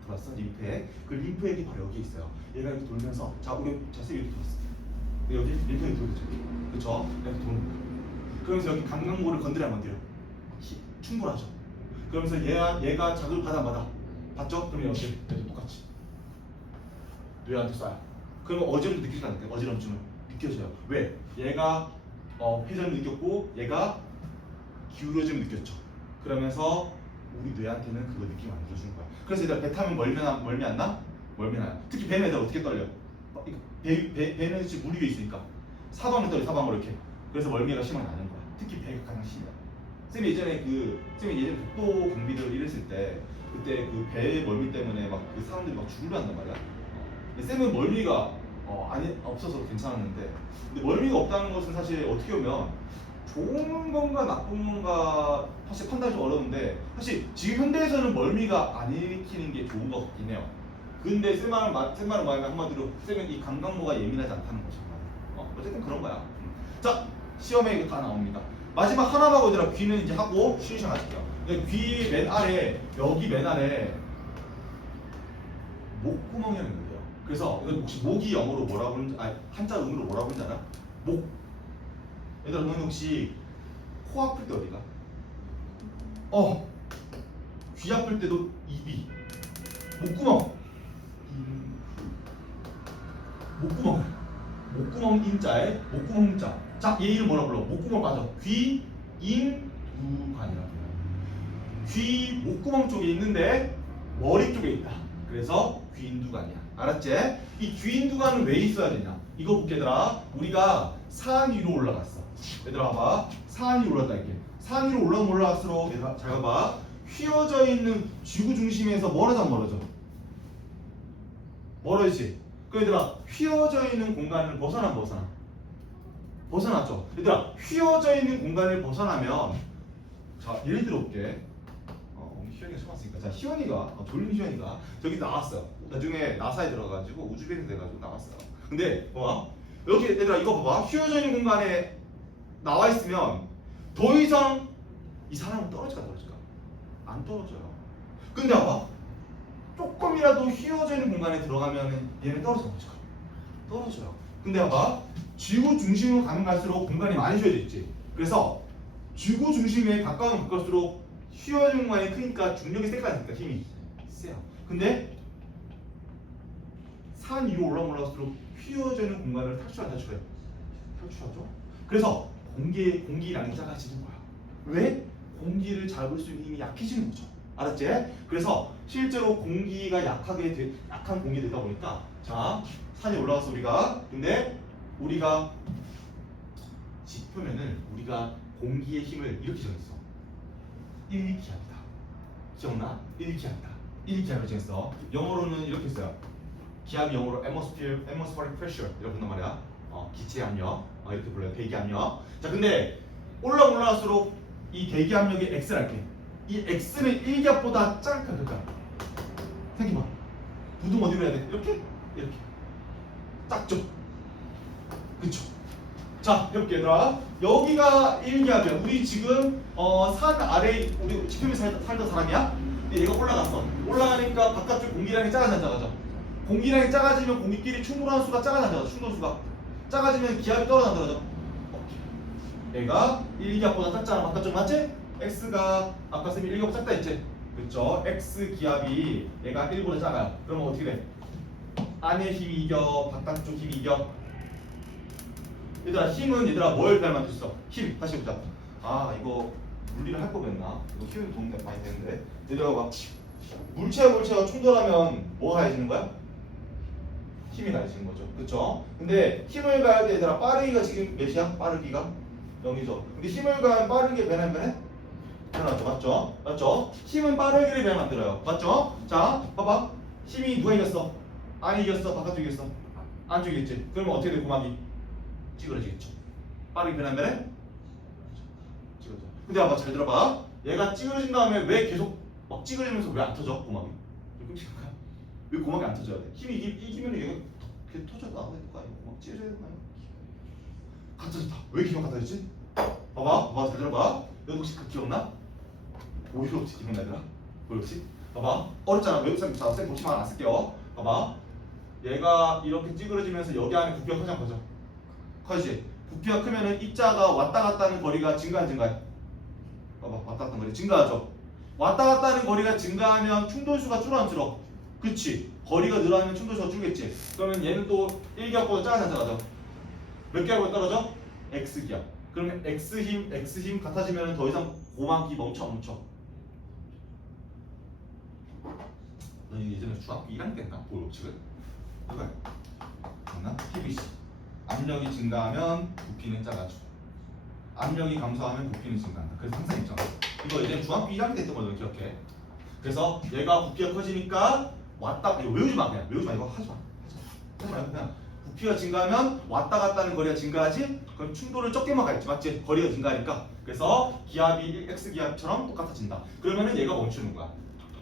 들어봤어? 림프액. 그 림프액이 바로 여기 있어요. 얘가 이렇게 돌면서 자 우리 자세 이렇게 돌았어. 여기 림프액이 돌죠. 그렇죠? 이렇게 도는 거예요. 그러면서 여기 감각모를 건드려 안 건드려? 충분하죠. 그러면서 얘가 자극을 받아. 봤죠? 그러면 여기 얘도 똑같이 뇌한테 쏴요. 그러면 어지럼도 느끼지 않을까요? 어지럼증을 느껴져요. 왜? 얘가 회전을 느꼈고 얘가 기울어짐을 느꼈죠. 그러면서 우리 뇌한테는 그거 느낌 안 들어주는 거야. 그래서 얘들아 배 타면 멀미 안 나? 멀미 나요. 특히 배는 애들 어떻게 떨려? 배는 지금 물이 위에 있으니까 사방을 떨려. 사방으로 이렇게. 그래서 멀미가 심하게 나는 거야. 특히 배가 가장 심해요. 쌤이 예전에 독도 경비들 일했을 때 그때 그 배 멀미 때문에 막 그 사람들이 막 죽으려 한단 말이야. 근데 쌤은 멀미가 없어서 괜찮았는데 근데 멀미가 없다는 것은 사실 어떻게 보면 좋은 건가 나쁜 건가 사실 판단이 좀 어려운데 사실 지금 현대에서는 멀미가 안 일으키는 게 좋은 것 같긴 해요. 근데 쌤 말은 말하면 한마디로 쌤은 이 감각모가 예민하지 않다는 거죠. 어쨌든 그런 거야. 자 시험에 이거 다 나옵니다. 마지막 하나만 얘들아 귀는 이제 하고 쉬는 시간 가질게요. 귀 맨 아래 여기 맨 아래 목구멍이 있는데요. 그래서 이거 혹시 목이 영어로 뭐라고 하는지 한자 음으로 뭐라고 하는지 알아? 목. 얘들아 너는 혹시 코 아플 때 어디가? 귀 아플 때도 입이 목구멍. 목구멍 인자에 목구멍 인자. 자, 얘 이름 뭐라 불러? 목구멍 맞아. 귀 인두관이라고 해요. 귀 목구멍 쪽에 있는데 머리 쪽에 있다. 그래서 귀인두관이야. 알았지? 이 귀인두관은 왜 있어야 되냐? 이거 볼게 얘들아. 우리가 산 위로 올라갔어. 얘들아 봐봐. 산 위로 올라갔다 이렇게. 산 위로 올라갈수록 얘들아 잘 봐봐. 휘어져 있는 지구 중심에서 멀어져. 멀어지지. 그 얘들아 휘어져 있는 공간을 벗어났죠. 얘들아 휘어져 있는 공간을 벗어나면 자 예를 들어 볼게. 우리 희원이가 처음 왔으니까 자 희원이가 졸린 희원이가 저기 나왔어요. 나중에 나사에 들어가가지고 우주비행 돼가지고 나왔어요. 근데 봐봐 여기 얘들아 이거 봐봐 휘어져 있는 공간에 나와 있으면 더 이상 이 사람은 떨어질까? 안 떨어져요. 근데 봐봐 조금이라도 휘어져 있는 공간에 들어가면 얘는 떨어져요. 근데 봐봐 지구 중심으로 갈수록 공간이 많이 휘어져 있지. 그래서 지구 중심에 가까우면 가까울수록 휘어진 공간이 크니까 중력이 세니까 힘이 세요. 근데 산 위로 올라갈수록 휘어져 있는 공간을 탈출하죠. 그래서 공기량이 작아지는 거야. 왜? 공기를 잡을 수 있는 힘이 약해지는 거죠. 알았지? 그래서 실제로 공기가 약한 공기 되다 보니까 자 산에 올라가서 근데 우리가 지표면을 우리가 공기의 힘을 이렇게 정했어. 1기압이다. 기억나? 1기압이라고 정했어. 영어로는 이렇게 써요. 기압이 영어로 atmospheric pressure 이렇게 부른단 말이야. 기체 압력 이렇게 불러요. 대기 압력. 자 근데 올라갈수록 이 대기 압력이 X랄게. 이 X는 1기압보다 작을까 그럴까? 생각해봐. 부등 어디로 해야 돼? 이렇게 작죠? 그쵸? 자 해볼게 얘들아. 여기가 1기압이야. 우리 지금 산 아래 우리 지표면 살던 사람이야? 근데 얘가 올라가니까 바깥쪽 공기량이 작아져. 공기량이 작아지면 공기끼리 충돌하는 수가 작아져. 충돌수가 작아지면 기압이 떨어져. 얘가 1기압보다 작잖아. 바깥쪽 맞지? X가 아까 쌤이 1기압보다 작다 했지? 그쵸? X 기압이 얘가 1보다 작아요. 그러면 어떻게 돼? 안에 힘이 이겨? 바깥쪽 힘이 이겨? 얘들아 힘은 뭘 닮아 줬어? 힘 다시 보자. 이거 물리를 할 거겠나? 이거 힘이 도움 많이 되는데 얘들아 봐. 물체와 충돌하면 뭐가 가해지는 거야? 힘이 가해지는 거죠. 그쵸? 근데 힘을 가할 때 얘들아 빠르기가 지금 몇이야? 빠르기가? 0이죠. 근데 힘을 가하면 빠르게 변하죠. 맞죠? 힘은 빠르게 만들어요. 맞죠? 자, 봐봐. 힘이 누가 이겼어? 안이 이겼어? 바깥쪽이 이겼어? 안쪽이 이겼지? 그러면 어떻게 돼? 고막이 찌그러지겠죠. 빠르게 변하면 찌그러져. 근데 봐봐, 잘 들어봐. 얘가 찌그러진 다음에 왜 계속 막 찌그리면서 왜 안 터져 고막이? 좀 끔찍한가? 왜 고막이 안 터져야 돼? 힘이 이기면 얘가 이렇게 터져 나와야 될 거 아니야? 고막 찌르야 될 거 아니야? 갖다 왜 기억 갖다 줬지? 봐봐 잘 들어봐. 너 혹시 그 기억나? 오히려 혹시 기억나더라? 뭐 혹시? 봐봐 어렵잖아. 외국생 쌤 복시만 안 쓸게요. 봐봐 얘가 이렇게 찌그러지면서 여기 안에 부피가 커져 커져 커지지. 부피가 크면은 입자가 왔다 갔다 하는 거리가 증가 안 증가해? 봐봐 왔다 갔다 하는 거리 증가하죠. 왔다 갔다 하는 거리가 증가하면 충돌수가 줄어 안 줄어? 그치. 거리가 늘어나면 충돌수가 줄겠지. 그러면 얘는 또 1기압보다 작아져. 몇 기압으로 떨어져? X기압. 그러면 X힘 같아지면 더 이상 고막이 멈춰 안 멈춰? 너 예전에 중학교 1학년 때 했나? 볼 법칙을? 해봐. 맞나? PBC. 압력이 증가하면 부피는 작아져. 압력이 감소하면 부피는 증가한다. 그래서 항상 있잖아. 이거 예전에 중학교 1학년 때 했던 걸 너 기억해. 그래서 얘가 부피가 커지니까 왔다 이거 외우지 마 그냥 외우지 마 이거 하지 마. 하지 말고 그냥 부피가 증가하면 왔다 갔다 하는 거리가 증가하지. 그럼 충돌을 적게만 가겠지 맞지? 거리가 증가하니까. 그래서 기압이 x 기압처럼 똑같아진다. 그러면은 얘가 멈추는 거야.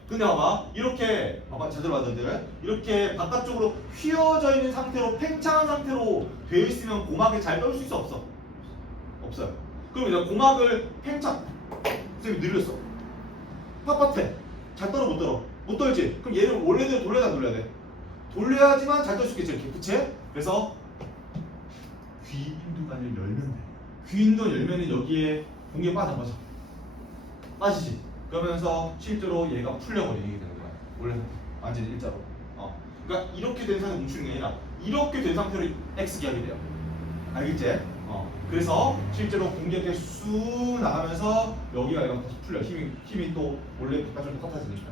근데 봐봐 이렇게 봐봐 잘 들어봐 너희들 이렇게 바깥쪽으로 휘어져 있는 상태로 팽창한 상태로 되어 있으면 고막에 잘 떨 수 있어 없어? 없어요. 그럼 이제 고막을 팽창 쌤이 늘렸어. 빳빳해. 잘 떨어 못 떨어? 못 떨지. 그럼 얘를 원래대로 돌려야 안 돌려야 돼? 돌려야지만 잘 떨 수 있겠지 이렇게 그치? 그래서 귀인두관을 열면 돼. 귀인두 열면은 여기에 공기가 빠져. 빠지지. 그러면서 실제로 얘가 풀려버리게 되는 거야. 원래 완전히 일자로. 그러니까 이렇게 된 상태로 멈추는 게 아니라 이렇게 된 상태로 X 기압이 돼요. 알겠지? 그래서 실제로 공기가 이렇게 쑥 나가면서 여기가 약간 다시 풀려. 힘이 또 원래 바깥으로 똑같아지니까.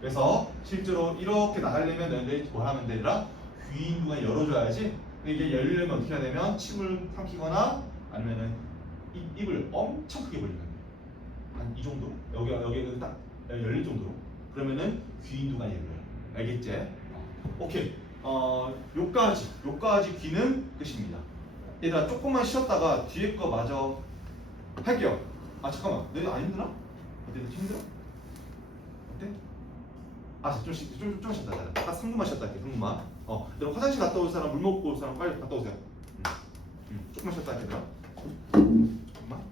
그래서 실제로 이렇게 나가려면 너희들이 뭐 하면 되더라? 귀인구가 열어줘야지. 근데 이게 열리려면 어떻게 해야 되면 침을 삼키거나 아니면은 입을 엄청 크게 벌리면 돼. 한 이 정도? 여기는 딱 열릴 정도로. 그러면은 귀인두가 열려요. 알겠지? 오케이. 요까지 귀는 끝입니다. 얘들아 조금만 쉬었다가 뒤에 거 마저 할게요. 잠깐만 너희들 안 힘드나? 어때? 힘들어? 어때? 좀 쉬었다. 딱 3분만 쉬었다 할게. 3분만. 여러분 화장실 갔다 올 사람 물 먹고 올 사람 빨리 갔다 오세요. 조금만 쉬었다 할게 얘들아. 잠깐만.